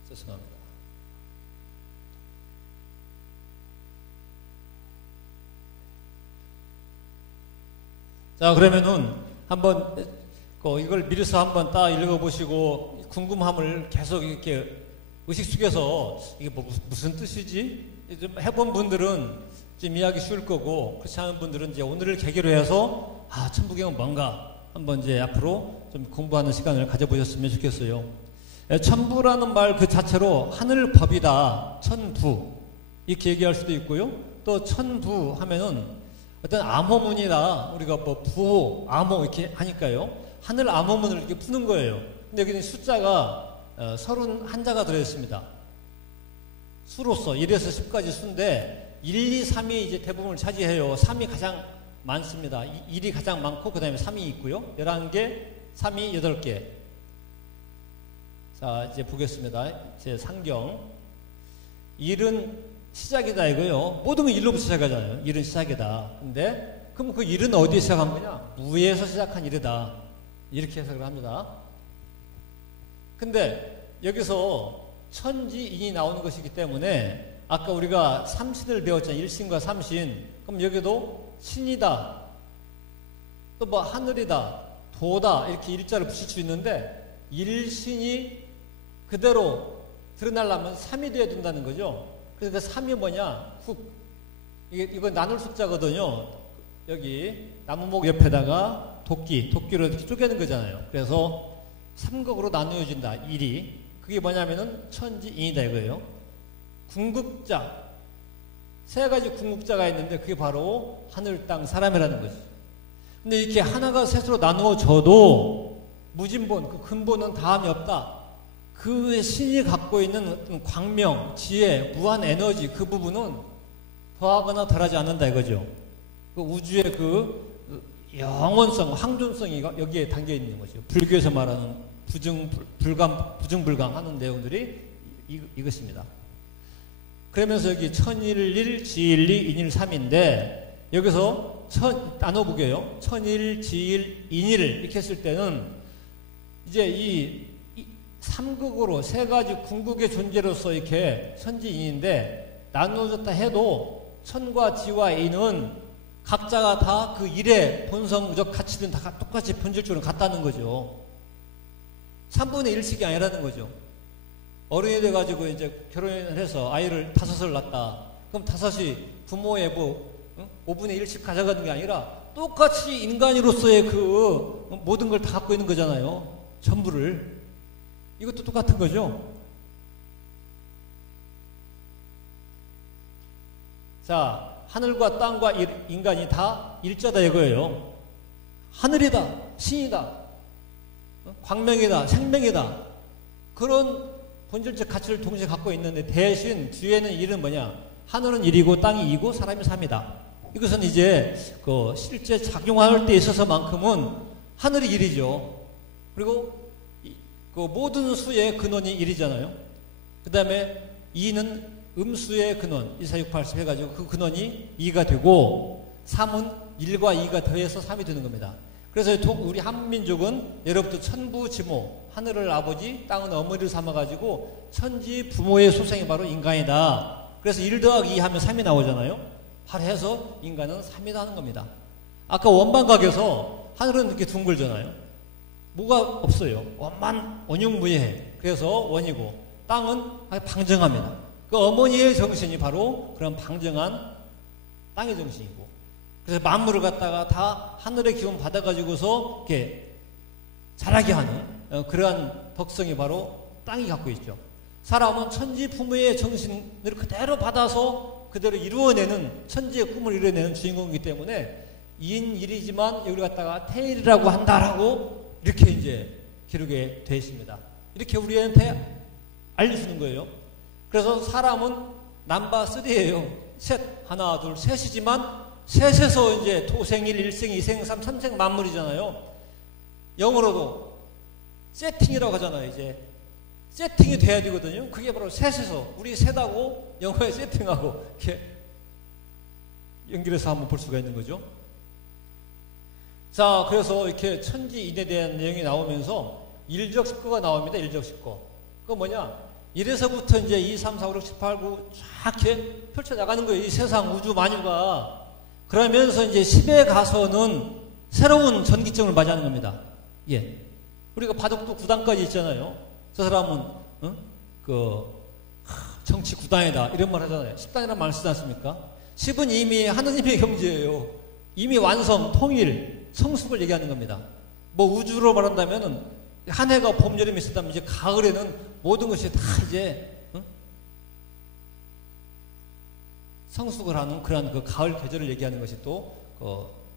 죄송합니다. 자, 그러면은 한번 이걸 미리서 한번 딱 읽어보시고 궁금함을 계속 이렇게 의식 속에서 이게 무슨 뜻이지? 좀 해본 분들은 좀 이해하기 쉬울 거고, 그렇지 않은 분들은 이제 오늘을 계기로 해서 천부경은 뭔가 한번 이제 앞으로 좀 공부하는 시간을 가져보셨으면 좋겠어요. 천부라는 말 그 자체로 하늘법이다, 천부 이렇게 얘기할 수도 있고요. 또 천부 하면은 어떤 암호문이다, 우리가 뭐 부호, 암호 이렇게 하니까요. 하늘 암호문을 이렇게 푸는 거예요. 근데 여기는 숫자가 31자가 들어있습니다. 수로서 1에서 10까지 수인데 1, 2, 3이 이제 대부분을 차지해요. 3이 가장 많습니다. 1이 가장 많고 그 다음에 3이 있고요. 11개, 3이 8개. 자, 이제 보겠습니다. 제 상경. 1은 시작이다 이거요. 모든 건 1로부터 시작하잖아요. 1은 시작이다. 근데 그럼 그 1은 어디에 시작한 거냐? 무에서 시작한 1이다. 이렇게 해석을 합니다. 근데 여기서 천지인이 나오는 것이기 때문에 아까 우리가 삼신을 배웠잖아요. 일신과 삼신. 그럼 여기도 신이다, 또 뭐 하늘이다, 도다 이렇게 일자를 붙일 수 있는데 일신이 그대로 드러나려면 3이 돼야 된다는 거죠. 그래서 그 3이 뭐냐? 훅. 이거 나눌 숫자거든요. 여기 나무목 옆에다가 도끼로 이렇게 쪼개는 거잖아요. 그래서 3극으로 나누어진다. 1이. 그게 뭐냐면은 천지인이다 이거예요. 궁극자. 3가지 궁극자가 있는데 그게 바로 하늘, 땅, 사람이라는 거죠. 근데 이렇게 하나가 셋으로 나누어져도 무진본, 그 근본은 다음이 없다. 그 신이 갖고 있는 어떤 광명, 지혜, 무한 에너지 그 부분은 더하거나 덜하지 않는다 이거죠. 그 우주의 그 영원성, 항존성이 여기에 담겨 있는 거죠. 불교에서 말하는 부증불강 하는 내용들이 이것입니다. 그러면서 여기 천일일, 지일리, 인일삼인데 여기서 나눠보게요. 천일, 지일, 인일 이렇게 했을 때는 이제 이 삼극으로 3가지 궁극의 존재로서 이렇게 천지인인데 나누어졌다 해도 천과 지와 인은 각자가 다 그 일의 본성적 가치는 다 똑같이 본질적으로 같다는 거죠. 3분의 1씩이 아니라는 거죠. 어른이 돼가지고 이제 결혼을 해서 아이를 5을 낳았다. 그럼 5이 부모의 5분의 1씩 가져가는 게 아니라 똑같이 인간으로서의 그 모든 걸 다 갖고 있는 거잖아요. 전부를. 이것도 똑같은 거죠. 자, 하늘과 땅과 인간이 다 일자다 이거예요. 하늘이다, 신이다, 광명이다, 생명이다. 그런 본질적 가치를 동시에 갖고 있는데 대신 뒤에는 일은 뭐냐? 하늘은 1이고 땅이 2고 사람이 3이다. 이것은 이제 그 실제 작용할 때 있어서만큼은 하늘이 1이죠. 그리고 그 모든 수의 근원이 1이잖아요. 그 다음에 2는 음수의 근원, 2, 4, 6, 8, 10 해가지고 그 근원이 2가 되고 3은 1과 2가 더해서 3이 되는 겁니다. 그래서 우리 한민족은 예로부터 천부지모, 하늘을 아버지, 땅은 어머니를 삼아가지고 천지 부모의 소생이 바로 인간이다. 그래서 1 더하기 2 하면 3이 나오잖아요. 바로 해서 인간은 3이다 하는 겁니다. 아까 원만각에서 하늘은 이렇게 둥글잖아요. 뭐가 없어요. 원만, 원흉무예해. 그래서 원이고, 땅은 방정합니다. 그 어머니의 정신이 바로 그런 방정한 땅의 정신이고, 그래서 만물을 갖다가 다 하늘의 기운 받아가지고서 이렇게 자라게 하는 그러한 덕성이 바로 땅이 갖고 있죠. 사람은 천지 부모의 정신을 그대로 받아서 그대로 이루어내는, 천지의 꿈을 이루어내는 주인공이기 때문에 인일이지만 여기 갖다가 태일이라고 한다라고 이렇게 이제 기록에 되어 있습니다. 이렇게 우리한테 알려주는 거예요. 그래서 사람은 넘버 3예요. 셋, 하나, 둘, 셋이지만 셋에서 이제 토생일, 일생, 이생, 삼생 만물이잖아요. 영어로도 세팅이라고 하잖아요. 이제 세팅이 돼야 되거든요. 그게 바로 셋에서 우리 셋하고 영어에 세팅하고 이렇게 연결해서 한번 볼 수가 있는 거죠. 자, 그래서 이렇게 천지인에 대한 내용이 나오면서 일적 십거가 나옵니다. 일적 십거. 그거 뭐냐? 1에서부터 이제 2, 3, 4, 5, 6, 7, 8, 9 쫙 이렇게 펼쳐나가는 거예요. 이 세상 우주 만유가. 그러면서 이제 10에 가서는 새로운 전기점을 맞이하는 겁니다. 예. 우리가 바둑도 9단까지 있잖아요. 저 사람은, 정치 9단이다. 이런 말 하잖아요. 10단이라는 말 쓰지 않습니까? 10은 이미 하느님의 경지예요. 이미 완성, 통일, 성숙을 얘기하는 겁니다. 뭐 우주로 말한다면은 한 해가 봄, 여름이 있었다면 이제 가을에는 모든 것이 다 이제 성숙을 하는 그러한 그 가을 계절을 얘기하는 것이 또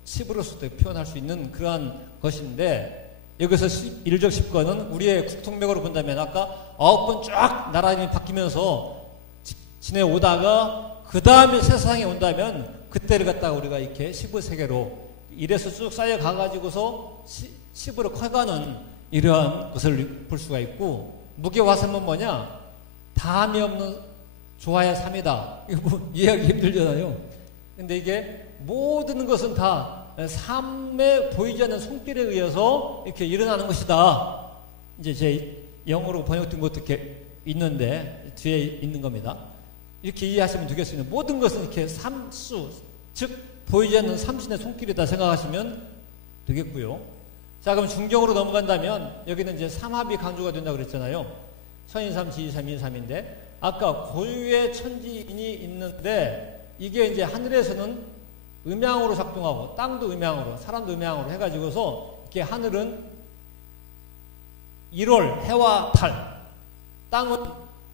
10으로서도 표현할 수 있는 그러한 것인데 여기서 일적 십거는 우리의 국통맥으로 본다면 아까 9번 쫙 나라님이 바뀌면서 지내오다가 그 다음에 세상에 온다면 그때를 갖다가 우리가 이렇게 15세계로 1에서 쭉 쌓여가가지고서 10으로 커가는 이러한 것을 볼 수가 있고 무게화살은 뭐냐? 다함이 없는 조화의 삶이다. 이거 뭐 이해하기 힘들잖아요. 근데 이게 모든 것은 다 삶에 보이지 않는 손길에 의해서 이렇게 일어나는 것이다. 이제 제 영어로 번역된 것도 이렇게 있는데 뒤에 있는 겁니다. 이렇게 이해하시면 되겠습니다. 모든 것은 이렇게 삼수, 즉 보이지 않는 삼신의 손길이다 생각하시면 되겠고요. 자, 그럼 중경으로 넘어간다면 여기는 이제 삼합이 강조가 된다고 그랬잖아요. 천인삼, 지이삼, 인삼인데 아까 고유의 천지인이 있는데 이게 이제 하늘에서는 음양으로 작동하고 땅도 음양으로 사람도 음양으로 해가지고서 이렇게 하늘은 1월 해와 달, 땅은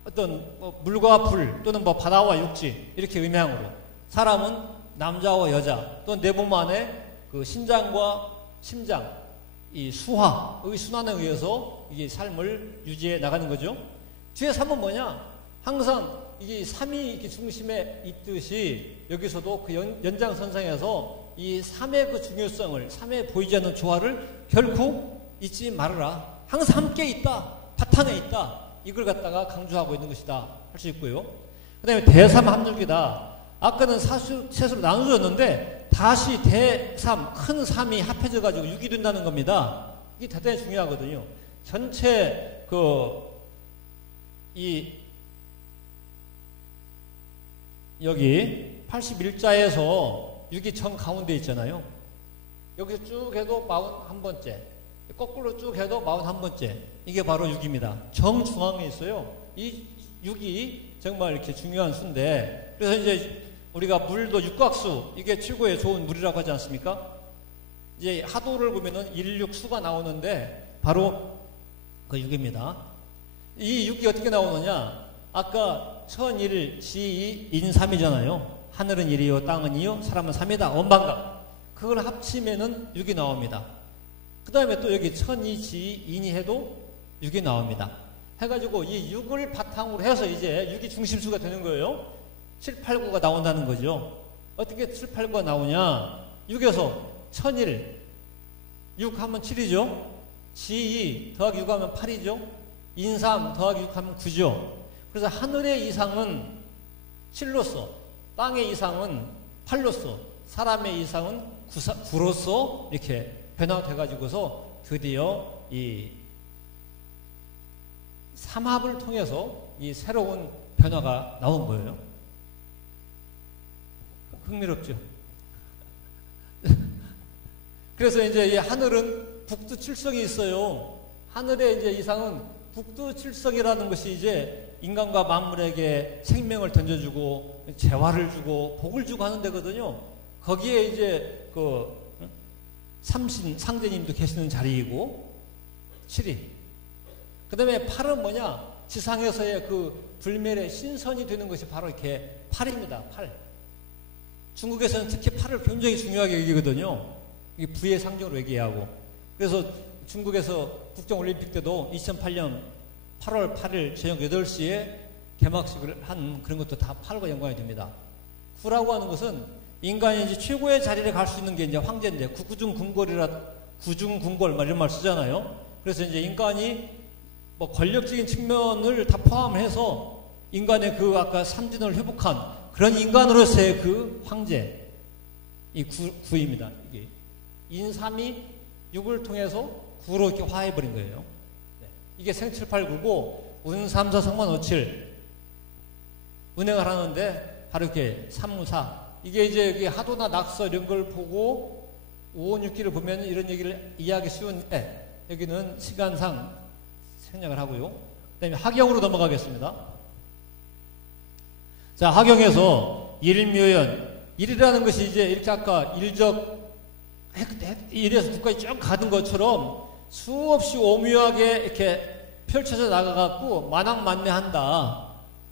어떤 물과 불 또는 뭐 바다와 육지 이렇게 음양으로, 사람은 남자와 여자 또 내 몸 안에 그 신장과 심장 이 수화의 순환에 의해서 이게 삶을 유지해 나가는 거죠. 뒤에 3은 뭐냐? 항상 이게 3이 이렇게 중심에 있듯이 여기서도 그 연장선상에서 이 3의 그 중요성을, 3의 보이지 않는 조화를 결코 잊지 말아라. 항상 함께 있다. 바탕에 있다. 이걸 갖다가 강조하고 있는 것이다. 할 수 있고요. 그 다음에 대삼합육이다. 아까는 셋으로 나눠졌는데 다시 대삼, 큰 3이 합해져가지고 6이 된다는 겁니다. 이게 대단히 중요하거든요. 전체 여기 81자에서 6이 정 가운데 있잖아요. 여기서 쭉 해도 41번째, 거꾸로 쭉 해도 41번째. 이게 바로 6입니다. 정중앙에 있어요. 이 6이 정말 이렇게 중요한 수인데, 그래서 이제 우리가 물도 육각수, 이게 최고의 좋은 물이라고 하지 않습니까? 이제 하도를 보면은 16수가 나오는데 바로 그 6입니다. 이 6이 어떻게 나오느냐? 아까 천일, 지이, 인삼이잖아요. 하늘은 1이요, 땅은 2요, 사람은 3이다. 원방각. 그걸 합치면은 6이 나옵니다. 그 다음에 또 여기 천이, 지이, 인이 해도 6이 나옵니다. 해가지고 이 6을 바탕으로 해서 이제 6이 중심수가 되는 거예요. 7, 8, 9가 나온다는 거죠. 어떻게 7, 8, 9가 나오냐? 6에서 천일, 6 하면 7이죠. 지이 더하기 6 하면 8이죠. 인삼 더하기 6 하면 9죠. 그래서 하늘의 이상은 7로서, 땅의 이상은 8로서, 사람의 이상은 9로서 이렇게 변화돼가지고서 드디어 이 삼합을 통해서 이 새로운 변화가 나온 거예요. 흥미롭죠? 그래서 이제 이 하늘은 북두칠성이 있어요. 하늘의 이제 이상은 북두칠성이라는 것이 이제 인간과 만물에게 생명을 던져주고 재화를 주고 복을 주고 하는 데거든요. 거기에 이제 그 삼신 상제님도 계시는 자리이고 7이. 그 다음에 8은 뭐냐? 지상에서의 그 불멸의 신선이 되는 것이 바로 이렇게 8입니다. 8. 중국에서는 특히 8을 굉장히 중요하게 여기거든요. 이게 부의 상징으로 얘기하고. 그래서 중국에서 국정올림픽 때도 2008년 8월 8일 저녁 8시에 개막식을 한 그런 것도 다 8과 연관이 됩니다. 9라고 하는 것은 인간이 이제 최고의 자리를 갈 수 있는 게 이제 황제인데, 구중궁궐 막 이런 말 쓰잖아요. 그래서 이제 인간이 뭐 권력적인 측면을 다 포함해서 인간의 그 아까 삼진을 회복한 그런 인간으로서의 그 황제, 이 구입니다. 이게 인삼이 육을 통해서 구로 이렇게 화해버린 거예요. 네. 이게 생칠팔구고 운삼사 성만오칠 운행을 하는데 바로 이렇게 삼무사 이게 이제 이게 하도나 낙서 이런 걸 보고 오온육기를 보면 이런 얘기를 이해하기 쉬운데 여기는 시간상 생략을 하고요. 그 다음에 하경으로 넘어가겠습니다. 자, 하경에서 일묘연 일이라는 것이 이제 이렇게 아까 일에서 두까지 쭉 가는 것처럼 수없이 오묘하게 이렇게 펼쳐져 나가갖고 만왕만내한다.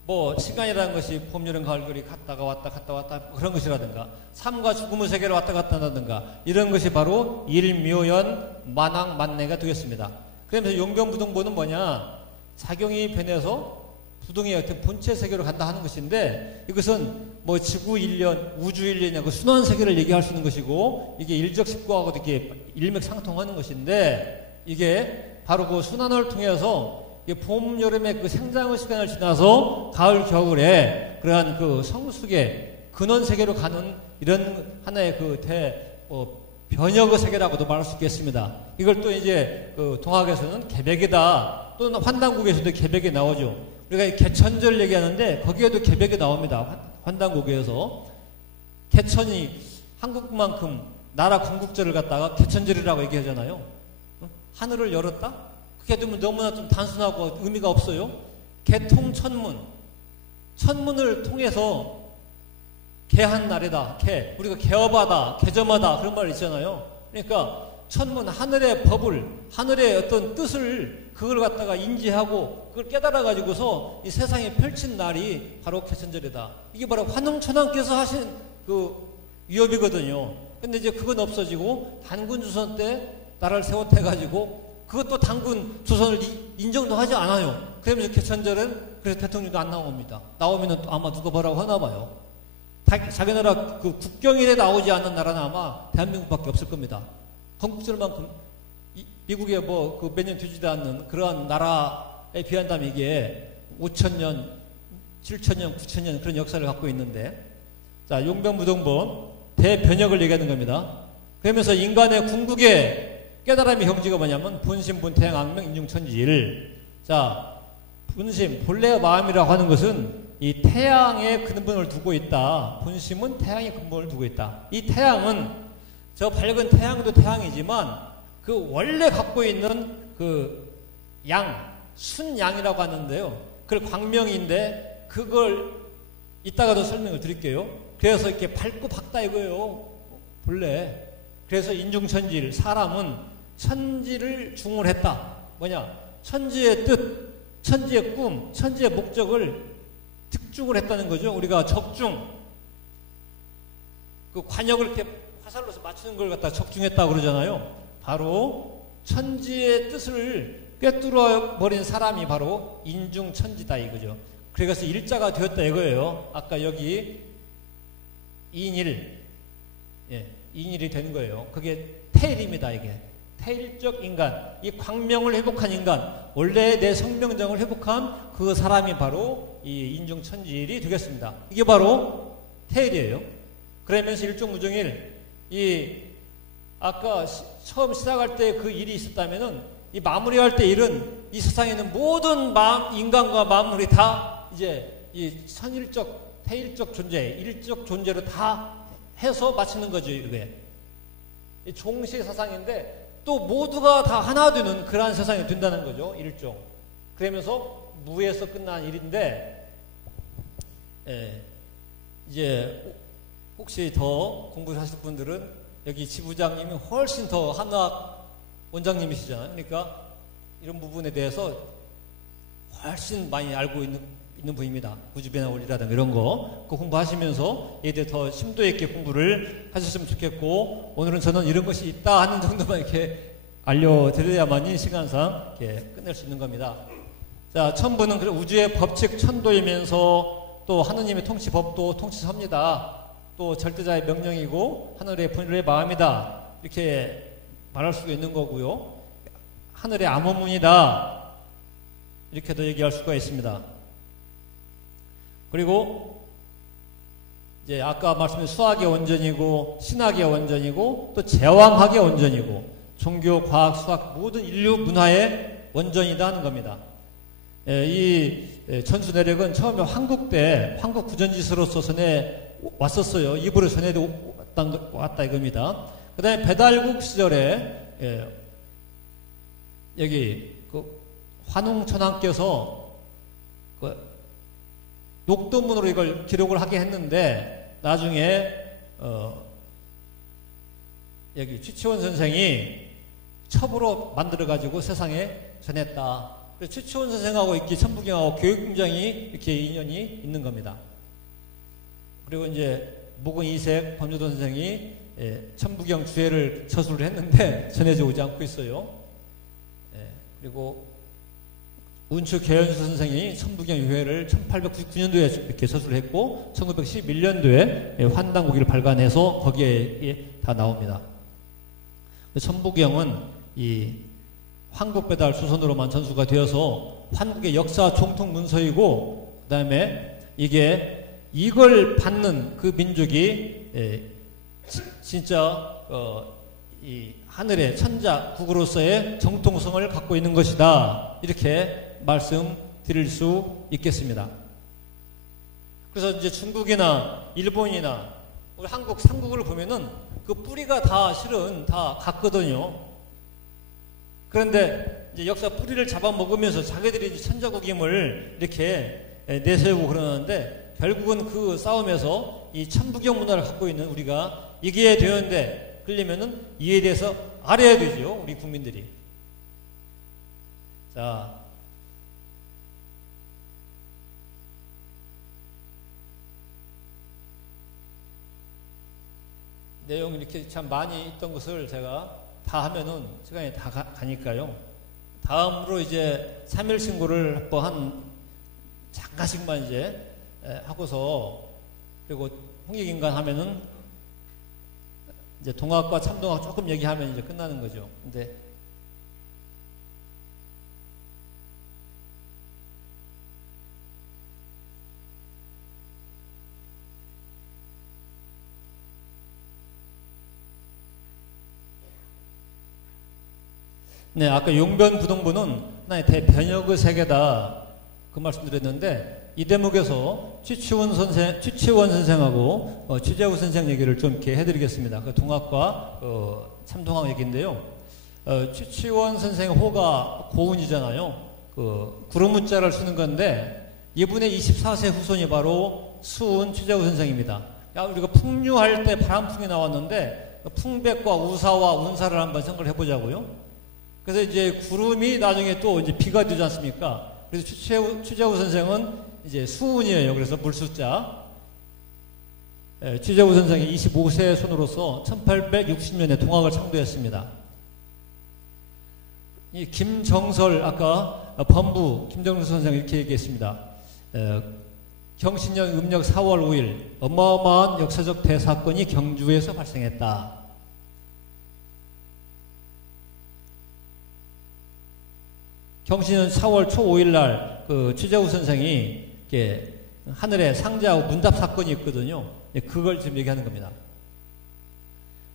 뭐 시간이라는 것이 봄, 여름, 가을, 겨울이 갔다가 왔다 갔다 왔다 그런 것이라든가 삶과 죽음의 세계를 왔다 갔다 한다든가 이런 것이 바로 일묘연 만왕만내가 되겠습니다. 그러면서 용변부동본은 뭐냐? 사경이 변해서 부동의 어떤 본체 세계로 간다 하는 것인데 이것은 뭐 지구 일련, 우주 일련이나 그 순환 세계를 얘기할 수 있는 것이고 이게 일적십구하고도 이렇게 일맥상통하는 것인데 이게 바로 그 순환을 통해서 봄, 여름의 그 생장의 시간을 지나서 가을, 겨울에 그러한 그 성숙의 근원 세계로 가는 이런 하나의 그 변혁의 세계라고도 말할 수 있겠습니다. 이걸 또 이제 그 동학에서는 개백이다. 또는 환단국에서도 개백이 나오죠. 우리가 개천절 얘기하는데 거기에도 개백이 나옵니다. 환단국에서 개천이 한국만큼 나라 건국절을 갖다가 개천절이라고 얘기하잖아요. 하늘을 열었다? 그게 되면 너무나 좀 단순하고 의미가 없어요. 개통천문. 천문을 통해서 개한 날이다. 개. 우리가 개업하다, 개점하다 그런 말 있잖아요. 그러니까 천문, 하늘의 법을, 하늘의 어떤 뜻을 그걸 갖다가 인지하고 그걸 깨달아가지고서 이 세상에 펼친 날이 바로 개천절이다. 이게 바로 환웅천왕께서 하신 그 위협이거든요. 근데 이제 그건 없어지고 단군조선 때 나라를 세웠대가지고 그것도 단군 조선을 인정도 하지 않아요. 그러면서 개천절은 그래서 대통령도 안 나옵니다. 나오면은 아마 누가 뭐라고 하나 봐요. 자기 나라 그 국경일에 나오지 않는 나라는 아마 대한민국밖에 없을 겁니다. 건국절만큼 미국에 뭐 그 몇 년 되지도 않는 그러한 나라에 비한다면 이게 5,000년, 7,000년, 9,000년 그런 역사를 갖고 있는데 자 용변무동본 대변혁을 얘기하는 겁니다. 그러면서 인간의 궁극의 깨달음의 경지가 뭐냐면 본심, 본태양, 악명, 인중천지일. 자, 본심, 본래의 마음이라고 하는 것은 이 태양의 근본을 두고 있다. 본심은 태양의 근본을 두고 있다. 이 태양은 저 밝은 태양도 태양이지만 그 원래 갖고 있는 그 양, 순양이라고 하는데요. 그걸 광명인데 그걸 이따가도 설명을 드릴게요. 그래서 이렇게 밝고 밝다 이거예요. 본래. 그래서 인중천지일, 사람은 천지를 중을 했다. 뭐냐? 천지의 뜻, 천지의 꿈, 천지의 목적을 득중을 했다는 거죠. 우리가 적중, 그 관역을 이렇게 화살로서 맞추는 걸 갖다 적중했다고 그러잖아요. 바로 천지의 뜻을 꿰뚫어 버린 사람이 바로 인중천지다 이거죠. 그래서 일자가 되었다 이거예요. 아까 여기 인일, 예, 인일이 된 거예요. 그게 태일입니다. 이게 태일적 인간, 이 광명을 회복한 인간, 원래 내 성명정을 회복한 그 사람이 바로 이 인중천지일이 되겠습니다. 이게 바로 태일이에요. 그러면서 일종무정일, 이 아까 처음 시작할 때 그 일이 있었다면은 이 마무리할 때 일은 이 세상에는 모든 인간과 만물이 다 이제 이 선일적, 태일적 존재, 일적 존재로 다 해서 마치는 거죠. 이게 종시 사상인데 또 모두가 다 하나 되는 그러한 세상이 된다는 거죠. 일종. 그러면서 무에서 끝난 일인데 이제 혹시 더 공부를 하실 분들은 여기 지부장님이 훨씬 더 한의학 원장님이시잖아요. 그러니까 이런 부분에 대해서 훨씬 많이 알고 있는 분입니다. 우주변화 원리라든가 이런 거. 그 공부하시면서 얘에 대해 더 심도 있게 공부를 하셨으면 좋겠고, 오늘은 저는 이런 것이 있다 하는 정도만 이렇게 알려드려야만이 시간상 이렇게 끝낼 수 있는 겁니다. 자, 천부는 우주의 법칙 천도이면서 또 하느님의 통치법도 통치섭니다. 또 절대자의 명령이고 하늘의 본래의 마음이다. 이렇게 말할 수가 있는 거고요. 하늘의 암호문이다. 이렇게도 얘기할 수가 있습니다. 그리고 이제 아까 말씀드린 수학의 원전이고 신학의 원전이고 또 제왕학의 원전이고 종교, 과학, 수학 모든 인류 문화의 원전이다 하는 겁니다. 이 천수내력은 처음에 한국 때 한국 구전지서로서 전해 왔었어요. 입으로 전해도 왔다 이겁니다. 그 다음에 배달국 시절에 여기 그 환웅천왕께서 그 녹도문으로 이걸 기록을 하게 했는데 나중에 여기 최치원 선생이 첩으로 만들어가지고 세상에 전했다. 그래서 최치원 선생하고 이렇게 천부경하고 교육공장이 이렇게 인연이 있는 겁니다. 그리고 이제 목은 이색 범유도 선생이 천부경 주해를 저술을 했는데 전해져 오지 않고 있어요. 그리고 운추 계연수 선생이 천부경 유해를 1899년도에 이렇게 저술을 했고 1911년도에 환단고기를 발간해서 거기에 다 나옵니다. 천부경은 이 황국배달 수선으로만 전수가 되어서 한국의 역사 정통 문서이고 그 다음에 이걸 받는 그 민족이 진짜 이 하늘의 천자국으로서의 정통성을 갖고 있는 것이다. 이렇게 말씀드릴 수 있겠습니다. 그래서 이제 중국이나 일본이나 우리 한국 삼국을 보면은 그 뿌리가 다 실은 다 같거든요. 그런데 이제 역사 뿌리를 잡아먹으면서 자기들이 이제 천자국임을 이렇게 내세우고 그러는데 결국은 그 싸움에서 이 천부경 문화를 갖고 있는 우리가 이겨야 되는데 그러려면은 이에 대해서 알아야 되죠. 우리 국민들이. 자, 내용 이렇게 참 많이 있던 것을 제가 다 하면은 시간이 다 가니까요. 다음으로 이제 3일 신고를 한 잠깐씩만 이제 하고서 그리고 홍익인간 하면은 이제 동학과 참동학 조금 얘기하면 이제 끝나는 거죠. 근데 네, 아까 용변부동부는 하나의 대변혁의 세계다 그 말씀드렸는데 이 대목에서 취치원 선생하고 취재우 선생 얘기를 좀 이렇게 해드리겠습니다. 그 동학과 참동학 얘기인데요. 취치원 선생의 호가 고운이잖아요. 그 구름문자를 쓰는 건데 이분의 24세 후손이 바로 수운 취재우 선생입니다. 우리가 풍류할 때 바람풍이 나왔는데 풍백과 우사와 운사를 한번 생각을 해보자고요. 그래서 이제 구름이 나중에 또 이제 비가 되지 않습니까? 그래서 취재우 선생은 이제 수운이에요. 그래서 물수자. 취재우 선생이 25세의 손으로서 1860년에 동학을 창조했습니다. 이 김정설, 아까 범부 김정설 선생이 이렇게 얘기했습니다. 경신년 음력 4월 5일 어마어마한 역사적 대사건이 경주에서 발생했다. 경신년 4월 초 5일 날 그 취재우 선생이 이렇게 하늘에 상자하고 문답 사건이 있거든요. 그걸 지금 얘기하는 겁니다.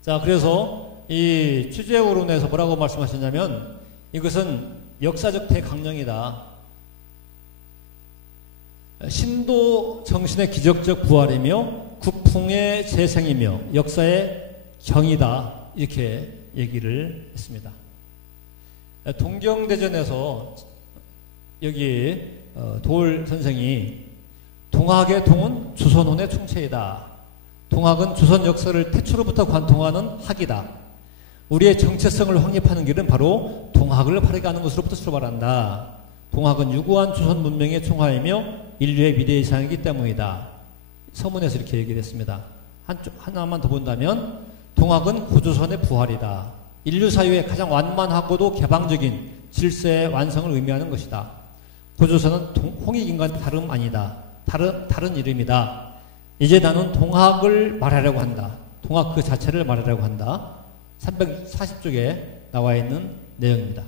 자, 그래서 이 취재우론에서 뭐라고 말씀하셨냐면 이것은 역사적 대강령이다. 신도 정신의 기적적 부활이며 국풍의 재생이며 역사의 경이다. 이렇게 얘기를 했습니다. 동경대전에서 여기 도울 선생이 동학의 동은 조선혼의 충체이다. 동학은 조선 역사를 태초로부터 관통하는 학이다. 우리의 정체성을 확립하는 길은 바로 동학을 발휘하는 것으로부터 출발한다. 동학은 유구한 조선 문명의 총화이며 인류의 미래의상이기 때문이다. 서문에서 이렇게 얘기를 했습니다. 하나만 더 본다면 동학은 고조선의 부활이다. 인류 사유의 가장 완만하고도 개방적인 질서의 완성을 의미하는 것이다. 고조선은 홍익인간의 다름 아니다. 다른 이름이다. 이제 나는 동학을 말하려고 한다. 동학 그 자체를 말하려고 한다. 340쪽에 나와 있는 내용입니다.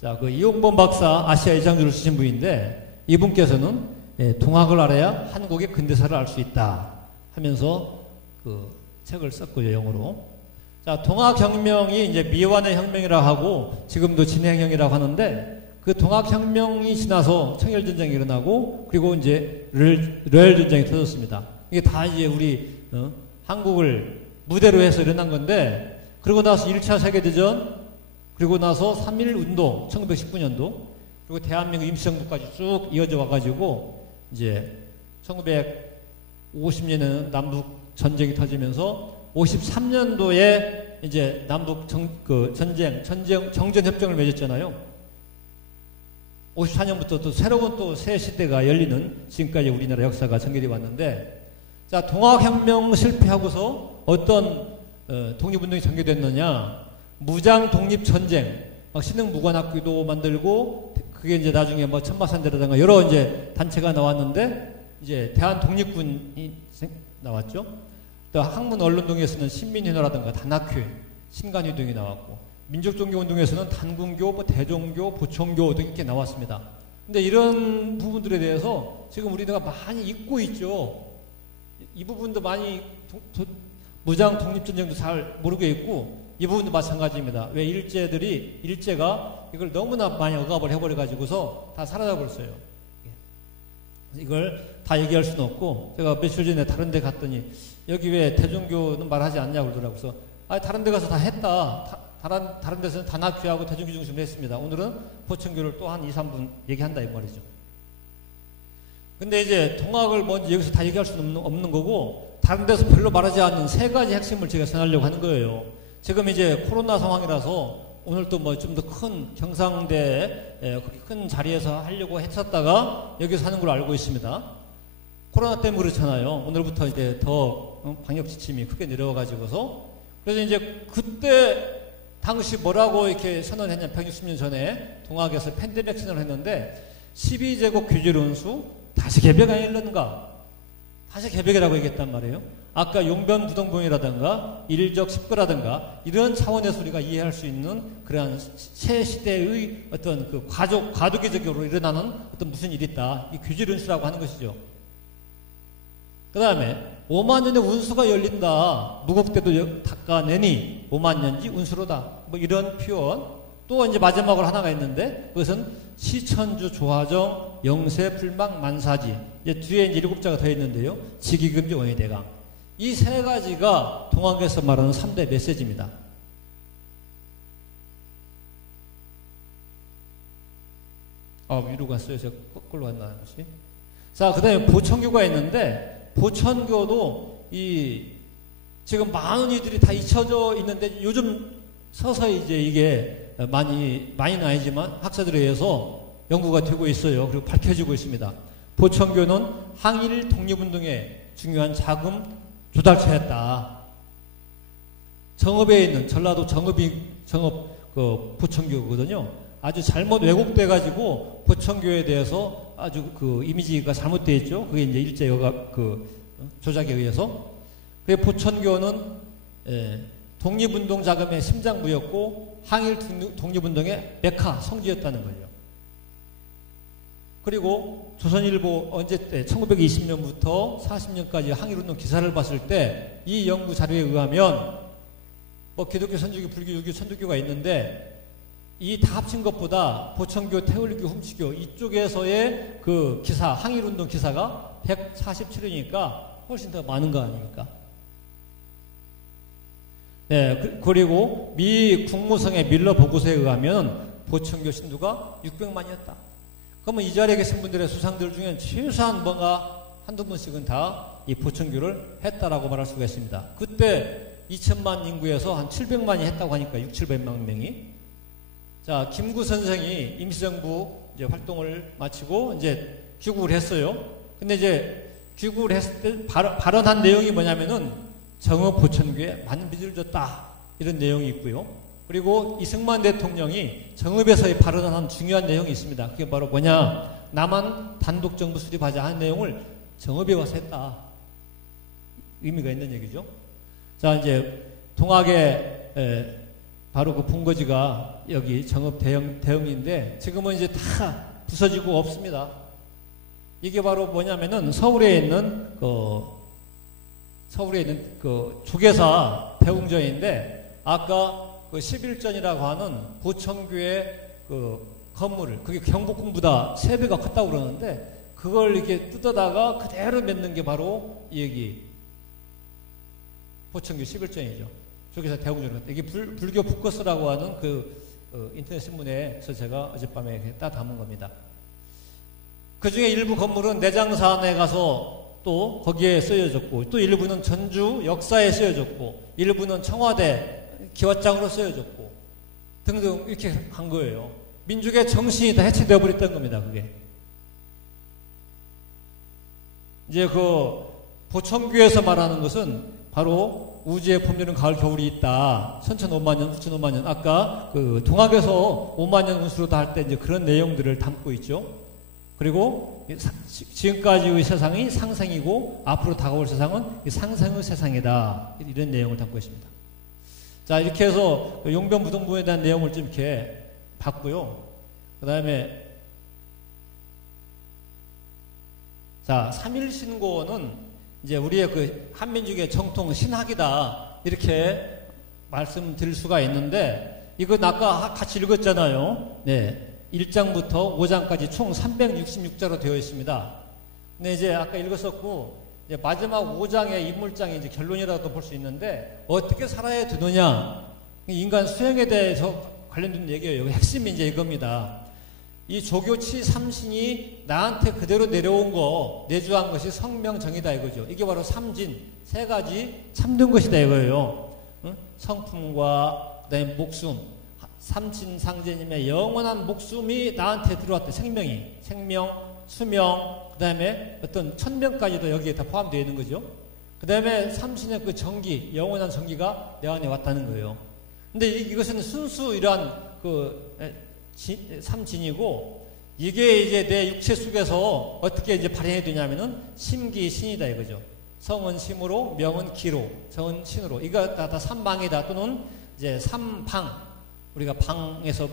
자, 그 이용범 박사 아시아 이장주를 쓰신 분인데 이분께서는 동학을 알아야 한국의 근대사를 알 수 있다 하면서 그 책을 썼고요, 영어로. 자, 동학혁명이 이제 미완의 혁명이라고 하고 지금도 진행형이라고 하는데 그 동학혁명이 지나서 청일전쟁이 일어나고 그리고 이제 러일전쟁이 터졌습니다. 이게 다 이제 우리 한국을 무대로 해서 일어난 건데 그러고 나서 1차 세계대전 그리고 나서 3.1운동 1919년도 그리고 대한민국 임시정부까지 쭉 이어져 와가지고 이제 1950년에는 남북 전쟁이 터지면서 53년도에 이제 남북 정전협정을 맺었잖아요. 54년부터 또 새로운 또 새 시대가 열리는 지금까지 우리나라 역사가 전개되어 왔는데 자, 동학혁명 실패하고서 어떤 독립운동이 전개됐느냐 무장 독립전쟁 막 신흥무관학교도 만들고 그게 이제 나중에 뭐 천마산대라든가 여러 이제 단체가 나왔는데 이제 대한독립군이 나왔죠. 또 학문언론동에서는 신민회노라든가 단학회, 신간회동이 나왔고 민족종교운동에서는 단군교, 뭐 대종교, 보총교 등 이렇게 나왔습니다. 근데 이런 부분들에 대해서 지금 우리가 많이 잊고 있죠. 이 부분도 많이 무장 독립전쟁도 잘 모르고 있고 이 부분도 마찬가지입니다. 왜 일제가 이걸 너무나 많이 억압을 해버려가지고서 다 사라져버렸어요. 이걸 다 얘기할 수는 없고 제가 며칠 전에 다른 데 갔더니 여기 왜 대종교는 말하지 않냐고 그러더라고요. 그래서 다른 데 가서 다 했다. 다른 데서는 단학교하고 대종교 중심으로 했습니다. 오늘은 보청교를 또 한 2, 3분 얘기한다 이 말이죠. 근데 이제 동학을 먼저 여기서 다 얘기할 수는 없는 거고 다른 데서 별로 말하지 않는 세 가지 핵심을 제가 전하려고 하는 거예요. 지금 이제 코로나 상황이라서 오늘 또 뭐 좀 더 큰 경상대 큰 자리에서 하려고 했었다가 여기서 하는 걸 알고 있습니다. 코로나 때문에 그렇잖아요. 오늘부터 이제 더 방역 지침이 크게 내려와가지고서 그래서 이제 그때 당시 뭐라고 이렇게 선언했냐 160년 전에 동학에서 팬데믹 선언을 했는데 12제국 규제를 운수 다시 개벽 아니었는가? 다시 개벽이라고 얘기했단 말이에요. 아까 용변부동본이라든가 일적 십거라든가 이런 차원에서 우리가 이해할 수 있는 그러한 새 시대의 어떤 그 과도기적으로 일어나는 어떤 무슨 일이 있다. 이 규제를 운수라고 하는 것이죠. 그 다음에 5만 년의 운수가 열린다. 무국대도 닦아내니 5만 년지 운수로다. 뭐 이런 표현. 또 이제 마지막으로 하나가 있는데 그것은 시천주 조화정 영세 불망 만사지. 이제 뒤에 이제 7자가 더 있는데요. 지기금지 원의대강. 이 세 가지가 동학에서 말하는 3대 메시지입니다. 위로 갔어요. 제가 거꾸로 갔나 혹시? 자, 그 다음에 보천교가 있는데 보천교도 지금 많은 이들이 다 잊혀져 있는데 요즘 서서히 이제 이게 많이는 아니지만 학자들에 의해서 연구가 되고 있어요. 그리고 밝혀지고 있습니다. 보천교는 항일 독립운동에 중요한 자금 조달처였다. 정읍에 있는 전라도 정읍 그 보천교거든요. 아주 잘못 왜곡돼가지고 보천교에 대해서 아주 그 이미지가 잘못되어 있죠. 그게 이제 일제 조작에 의해서. 그 보천교는 독립운동 자금의 심장부였고 항일 독립운동의 메카 성지였다는 거예요. 그리고 조선일보 언제 때 1920년부터 40년까지 항일운동 기사를 봤을 때 이 연구 자료에 의하면 뭐 기독교, 선주교, 불교, 유교, 천주교가 있는데 이 다 합친 것보다 보천교, 태울교, 훔치교 이쪽에서의 그 기사, 항일운동 기사가 147회니까 훨씬 더 많은 거 아닙니까? 네, 그리고 미 국무성의 밀러 보고서에 의하면 보천교 신도가 600만이었다. 그러면 이 자리에 계신 분들의 수상들 중에 최소한 뭔가 한두 분씩은 다 이 보천교를 했다라고 말할 수가 있습니다. 그때 2천만 인구에서 한 700만이 했다고 하니까 6,700만 명이. 자, 김구 선생이 임시정부 이제 활동을 마치고 이제 귀국을 했어요. 근데 이제 귀국을 했을 때 발언한 내용이 뭐냐면은 정읍 보천교에 많은 빚을 줬다. 이런 내용이 있고요. 그리고 이승만 대통령이 정읍에서의 발언한 중요한 내용이 있습니다. 그게 바로 뭐냐? 남한 단독정부 수립하자 하는 내용을 정읍에 와서 했다. 의미가 있는 얘기죠. 자, 이제 동학의 바로 그 본거지가 여기 정읍 대흥인데 지금은 이제 다 부서지고 없습니다. 이게 바로 뭐냐면은 서울에 있는 그 조계사 대웅전인데 아까 그 11전이라고 하는 부천교회 그 건물을 그게 경복궁보다 3배가 컸다고 그러는데 그걸 이렇게 뜯어다가 그대로 맺는 게 바로 여기 부천교 11전이죠. 조계사 대웅전. 이게 불교 북커스라고 하는 그 인터넷 신문에서 제가 어젯밤에 따 담은 겁니다. 그 중에 일부 건물은 내장산에 가서 또 거기에 쓰여졌고 또 일부는 전주 역사에 쓰여졌고 일부는 청와대 기와장으로 쓰여졌고 등등 이렇게 한 거예요. 민족의 정신이 다 해체되어 버렸던 겁니다. 그게 이제 그 부천교에서 말하는 것은 바로 우주에 봄여름 가을 겨울이 있다. 선천 5만 년, 후천 5만 년. 아까 그 동학에서 5만 년 운수로다 할 때 이제 그런 내용들을 담고 있죠. 그리고 지금까지의 세상이 상생이고 앞으로 다가올 세상은 상생의 세상이다. 이런 내용을 담고 있습니다. 자, 이렇게 해서 용변부동부에 대한 내용을 좀 이렇게 봤고요. 그 다음에 자, 삼일신고는 이제 우리의 그 한민족의 정통 신학이다. 이렇게 말씀드릴 수가 있는데 이건 아까 같이 읽었잖아요. 네. 1장부터 5장까지 총 366자로 되어 있습니다. 근데 이제 아까 읽었었고, 이제 마지막 5장의 인물장이 이제 결론이라고 볼 수 있는데, 어떻게 살아야 되느냐. 인간 수행에 대해서 관련된 얘기예요. 핵심이 이제 이겁니다. 이 조교치 삼신이 나한테 그대로 내려온 거, 내주한 것이 성명정이다 이거죠. 이게 바로 삼진, 3가지 참된 것이다 이거예요. 응? 성품과, 그 다음에 목숨. 삼신상제님의 영원한 목숨이 나한테 들어왔대. 생명이. 생명, 수명, 그 다음에 어떤 천명까지도 여기에 다 포함되어 있는 거죠. 그 다음에 삼신의 그 정기, 영원한 정기가 내 안에 왔다는 거예요. 근데 이것은 순수 이러한 그 삼진이고, 이게 이제 내 육체 속에서 어떻게 이제 발현이 되냐면은 심기신이다 이거죠. 성은 심으로, 명은 기로, 정은 신으로. 이거 다 삼방이다. 또는 이제 삼방. 우리가 방에서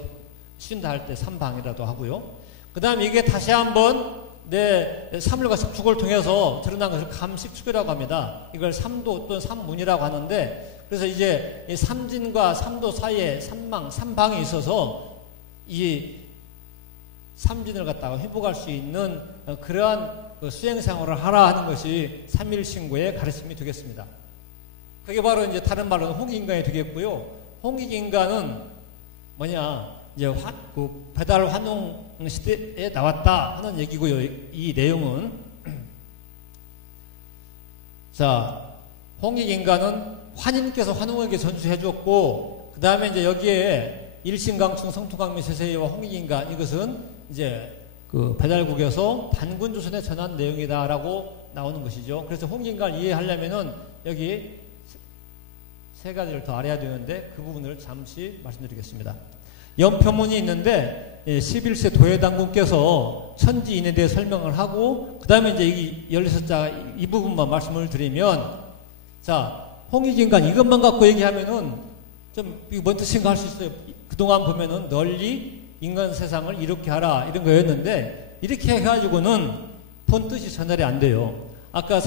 쉰다 할 때 삼방이라도 하고요. 그 다음에 이게 다시 한번 내 삼을과 식축을 통해서 드러난 것을 감식축이라고 합니다. 이걸 삼도 또는 삼문이라고 하는데, 그래서 이제 이 삼진과 삼도 사이에 삼방이 있어서 이 삼진을 갖다가 회복할 수 있는 그러한 수행생활을 하라 하는 것이 삼일신고의 가르침이 되겠습니다. 그게 바로 이제 다른 말로는 홍익인간이 되겠고요. 홍익인간은 뭐냐, 이제 그 배달 환웅 시대에 나왔다 하는 얘기고요. 이 내용은. 자, 홍익인간은 환인께서 환웅에게 전수해 줬고, 그 다음에 이제 여기에 일신강충 성토강미 세세이와 홍익인간, 이것은 이제 그 배달국에서 단군조선에 전한 내용이다라고 나오는 것이죠. 그래서 홍익인간을 이해하려면은 여기 3가지를 더 알아야 되는데 그 부분을 잠시 말씀드리겠습니다. 연표문이 있는데 11세 도예당군께서 천지인에 대해 설명을 하고 그 다음에 이제 이 16자 이 부분만 말씀을 드리면, 자, 홍익인간 이것만 갖고 얘기하면은 좀 이거 뭔 뜻인가 할 수 있어요. 그동안 보면은 널리 인간 세상을 이렇게 하라 이런 거였는데, 이렇게 해가지고는 본 뜻이 전달이 안 돼요. 아까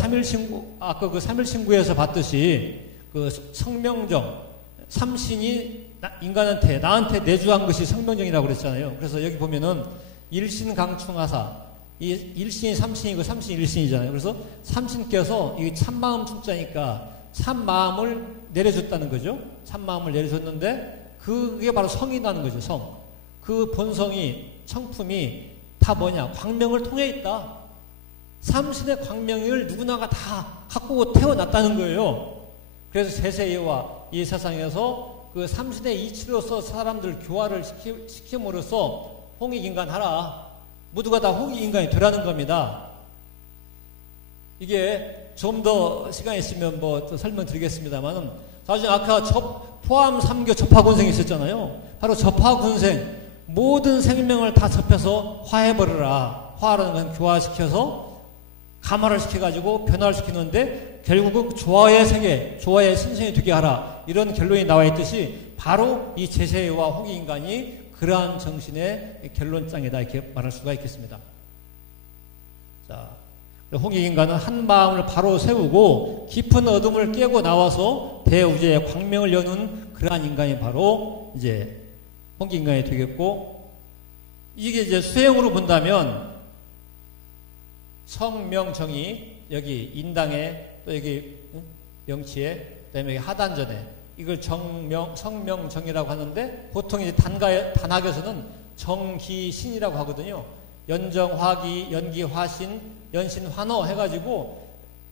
그 삼일신구에서 봤듯이 그 성명정, 삼신이 인간한테, 나한테 내주한 것이 성명정이라고 그랬잖아요. 그래서 여기 보면은 일신강충하사, 이 일신이 삼신이고 삼신이 일신이잖아요. 그래서 삼신께서 이 참마음 충자니까 참마음을 내려줬다는 거죠. 참마음을 내려줬는데 그게 바로 성이라는 거죠. 성. 그 본성이, 성품이 다 뭐냐, 광명을 통해 있다. 삼신의 광명을 누구나가 다 갖고 태어났다는 거예요. 그래서 세세이와 이 세상에서 그 삼신의 이치로서 사람들 교화를 시킴으로써 홍익인간 하라. 모두가 다 홍익인간이 되라는 겁니다. 이게 좀 더 시간이 있으면 뭐 또 설명드리겠습니다만은, 사실 아까 포함 3교 접하군생이 있었잖아요. 바로 접하군생, 모든 생명을 다 접해서 화해버려라. 화라는 건 교화시켜서 감화를 시켜가지고 변화를 시키는데, 결국은 조화의 세계, 조화의 신성이 되게 하라. 이런 결론이 나와 있듯이 바로 이 제세와 홍익인간이 그러한 정신의 결론장이다 이렇게 말할 수가 있겠습니다. 자, 홍익인간은 한 마음을 바로 세우고 깊은 어둠을 깨고 나와서 대우주의 광명을 여는 그러한 인간이 바로 이제 홍익인간이 되겠고, 이게 이제 수행으로 본다면 성명정이 여기 인당에 또 여기 명치에 그다음에 하단전에 이걸 성명정이라고 하는데, 보통 이제 단학에서는 정기신이라고 하거든요. 연정화기, 연기화신, 연신환어 해가지고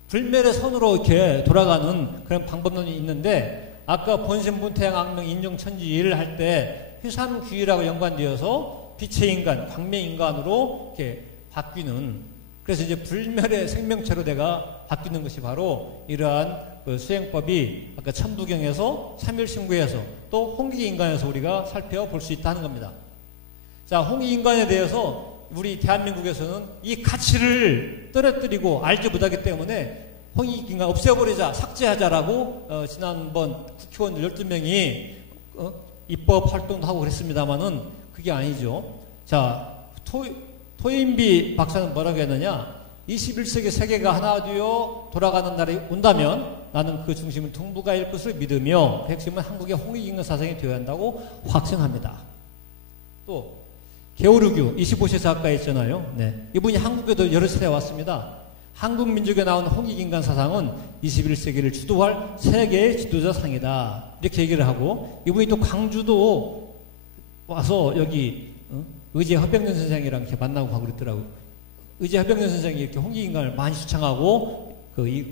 불멸의 선으로 이렇게 돌아가는 그런 방법론이 있는데, 아까 본신분태양 악명 인종천지를 할 때 휘삼귀라고 연관되어서 빛의 인간, 광명 인간으로 이렇게 바뀌는, 그래서 이제 불멸의 생명체로 내가 바뀌는 것이 바로 이러한 그 수행법이 아까 천부경에서 삼일신구에서 또 홍익인간에서 우리가 살펴볼 수 있다는 겁니다. 자, 홍익인간에 대해서 우리 대한민국에서는 이 가치를 떨어뜨리고 알지 못하기 때문에 홍익인간 없애버리자, 삭제하자라고 지난번 국회의원들 12명이 입법 활동도 하고 그랬습니다만은 그게 아니죠. 자, 토인비 박사는 뭐라고 했느냐? 21세기 세계가 하나 되어 돌아가는 날이 온다면 나는 그 중심은 동북아일 것을 믿으며 그 핵심은 한국의 홍익인간 사상이 되어야 한다고 확신합니다. 또 게오르규 25세 작가 있잖아요. 네. 이분이 한국에도 여러 차례 왔습니다. 한국 민족에 나온 홍익인간 사상은 21세기를 주도할 세계의 지도자상이다. 이렇게 얘기를 하고, 이분이 또 광주도 와서 여기 의제 허병년 선생이랑 이렇게 만나고 하고 그랬더라고요. 의제 허병년 선생이 이렇게 홍익인간을 많이 주창하고 이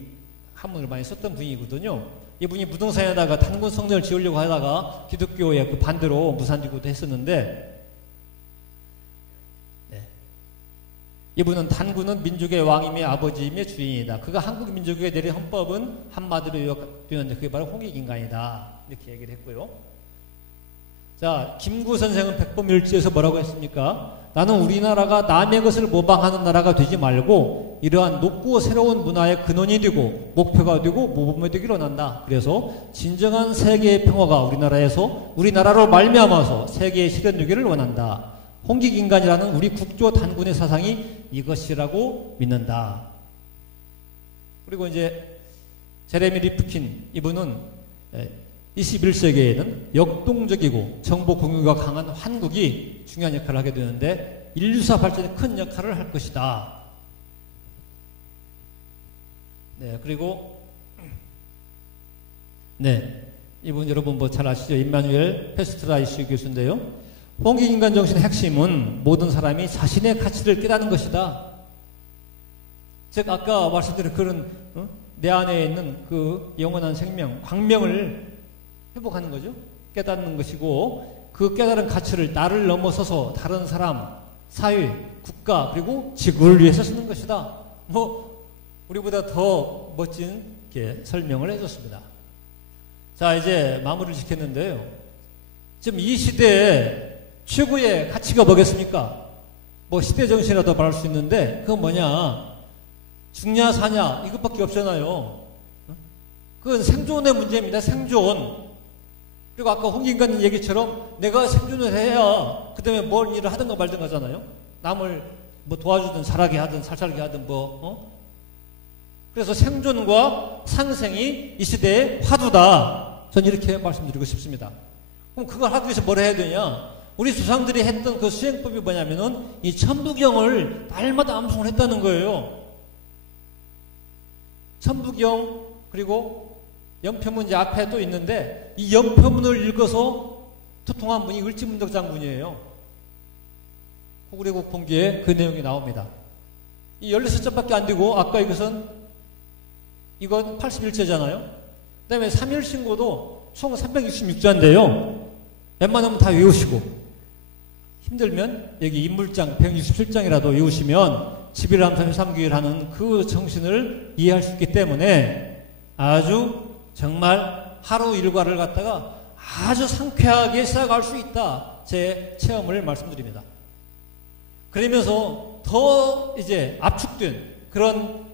한문을 많이 썼던 분이거든요. 이분이 부동산에다가 단군 성전을 지으려고 하다가 기독교에 그 반대로 무산지구도 했었는데, 이분은 단군은 민족의 왕이며 아버지이며 주인이다. 그가 한국 민족에 내린 헌법은 한마디로 요약되는데 그게 바로 홍익인간이다. 이렇게 얘기를 했고요. 자, 김구 선생은 백범일지에서 뭐라고 했습니까? 나는 우리나라가 남의 것을 모방하는 나라가 되지 말고 이러한 높고 새로운 문화의 근원이 되고 목표가 되고 모범이 되기를 원한다. 그래서 진정한 세계의 평화가 우리나라로 말미암아서 세계에 실현되기를 원한다. 홍익인간이라는 우리 국조 단군의 사상이 이것이라고 믿는다. 그리고 이제 제레미 리프킨 이분은 21세기에는 역동적이고 정보 공유가 강한 한국이 중요한 역할을 하게 되는데 인류사 발전에 큰 역할을 할 것이다. 네, 그리고 네, 이분 여러분 뭐 잘 아시죠? 임마누엘 페스트라이시 교수인데요. 홍익인간 정신의 핵심은 모든 사람이 자신의 가치를 깨닫는 것이다. 즉 아까 말씀드린 그런 내 안에 있는 그 영원한 생명, 광명을 회복하는 거죠. 깨닫는 것이고 그 깨달은 가치를 나를 넘어서서 다른 사람, 사회, 국가 그리고 지구를 위해서 쓰는 것이다. 뭐 우리보다 더 멋진 이렇게 설명을 해줬습니다. 자, 이제 마무리를 짓겠는데요. 지금 이 시대에 최고의 가치가 뭐겠습니까? 뭐 시대정신이라도 말할 수 있는데 그건 뭐냐? 죽냐 사냐 이것밖에 없잖아요. 그건 생존의 문제입니다. 생존. 그리고 아까 홍익인간 얘기처럼 내가 생존을 해야 그 다음에 뭘 일을 하든가 말든가잖아요. 남을 뭐 도와주든 잘하게 하든 살살게 하든 그래서 생존과 상생이 이 시대의 화두다. 전 이렇게 말씀드리고 싶습니다. 그럼 그걸 하기 위해서 뭘 해야 되냐? 우리 조상들이 했던 그 수행법이 뭐냐면은 이 천부경을 날마다 암송을 했다는 거예요. 천부경 그리고 연표문 이제 앞에 또 있는데 이 연표문을 읽어서 토통한 분이 을지문덕 장군이에요. 호구례국 본기에 그 내용이 나옵니다. 이 16절밖에 안 되고 아까 이건 81제잖아요. 그 다음에 3일신고도 총 366자인데요. 웬만하면 다 외우시고 힘들면 여기 인물장 167장이라도 외우시면 11함 3교일 하는 그 정신을 이해할 수 있기 때문에 아주 정말 하루 일과를 갖다가 아주 상쾌하게 시작할 수 있다. 제 체험을 말씀드립니다. 그러면서 더 이제 압축된 그런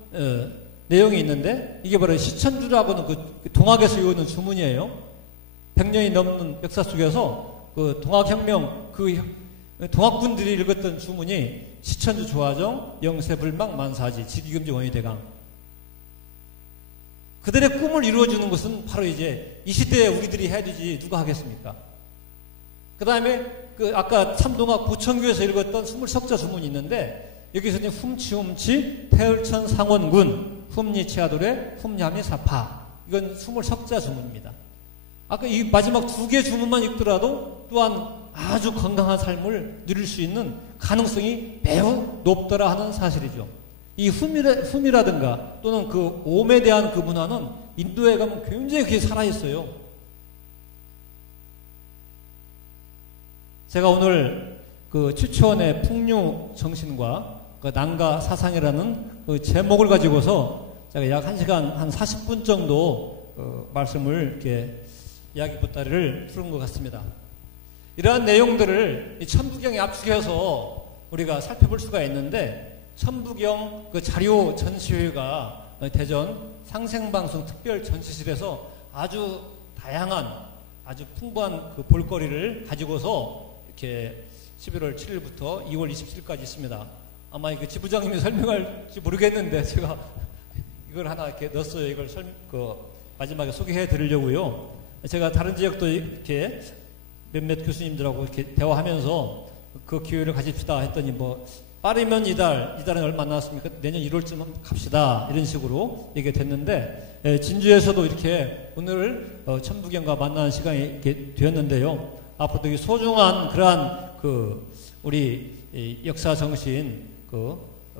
내용이 있는데 이게 바로 시천주라고는 그 동학에서 외우는 주문이에요. 100년이 넘는 역사 속에서 그 동학혁명, 그 동학군들이 읽었던 주문이 시천주 조화정, 영세불망 만사지, 지기금지 원위대강. 그들의 꿈을 이루어주는 것은 바로 이제 이 시대에 우리들이 해야 되지 누가 하겠습니까? 그 다음에 그 아까 참동학 부천교에서 읽었던 스물석자 주문이 있는데 여기서는 훔치훔치 태을천 상원군 훔리치아도래 훔야미 사파, 이건 스물석자 주문입니다. 아까 이 마지막 두 개 주문만 읽더라도 또한 아주 건강한 삶을 누릴 수 있는 가능성이 매우 높더라 하는 사실이죠. 이 훔이라든가 또는 그 옴에 대한 그 문화는 인도에 가면 굉장히 그게 살아있어요. 제가 오늘 그 추천의 풍류 정신과 그 난가 사상이라는 그 제목을 가지고서 제가 약 1시간 한 40분 정도 말씀을 이렇게 이야기 보따리를 풀은 것 같습니다. 이러한 내용들을 이 천부경에 압축해서 우리가 살펴볼 수가 있는데, 천부경 그 자료 전시회가 대전 상생방송 특별 전시실에서 아주 다양한 아주 풍부한 그 볼거리를 가지고서 이렇게 11월 7일부터 2월 27일까지 있습니다. 아마 그 지부장님이 설명할지 모르겠는데 제가 이걸 하나 이렇게 넣었어요. 이걸 마지막에 소개해 드리려고요. 제가 다른 지역도 이렇게 몇몇 교수님들하고 이렇게 대화하면서 그 기회를 가집시다 했더니 뭐 빠르면 이달은 얼마 안 남았습니까? 내년 1월쯤 갑시다, 이런 식으로 얘기가 됐는데, 진주에서도 이렇게 오늘 천부경과 만나는 시간이 이렇게 되었는데요. 앞으로도 이 소중한 그러한 그 우리 역사 정신, 그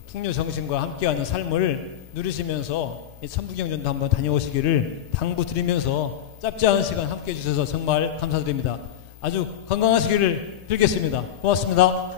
풍류 정신과 함께하는 삶을 누리시면서 이 천부경전도 한번 다녀오시기를 당부드리면서 짧지 않은 시간 함께해 주셔서 정말 감사드립니다. 아주 건강하시기를 빌겠습니다. 고맙습니다.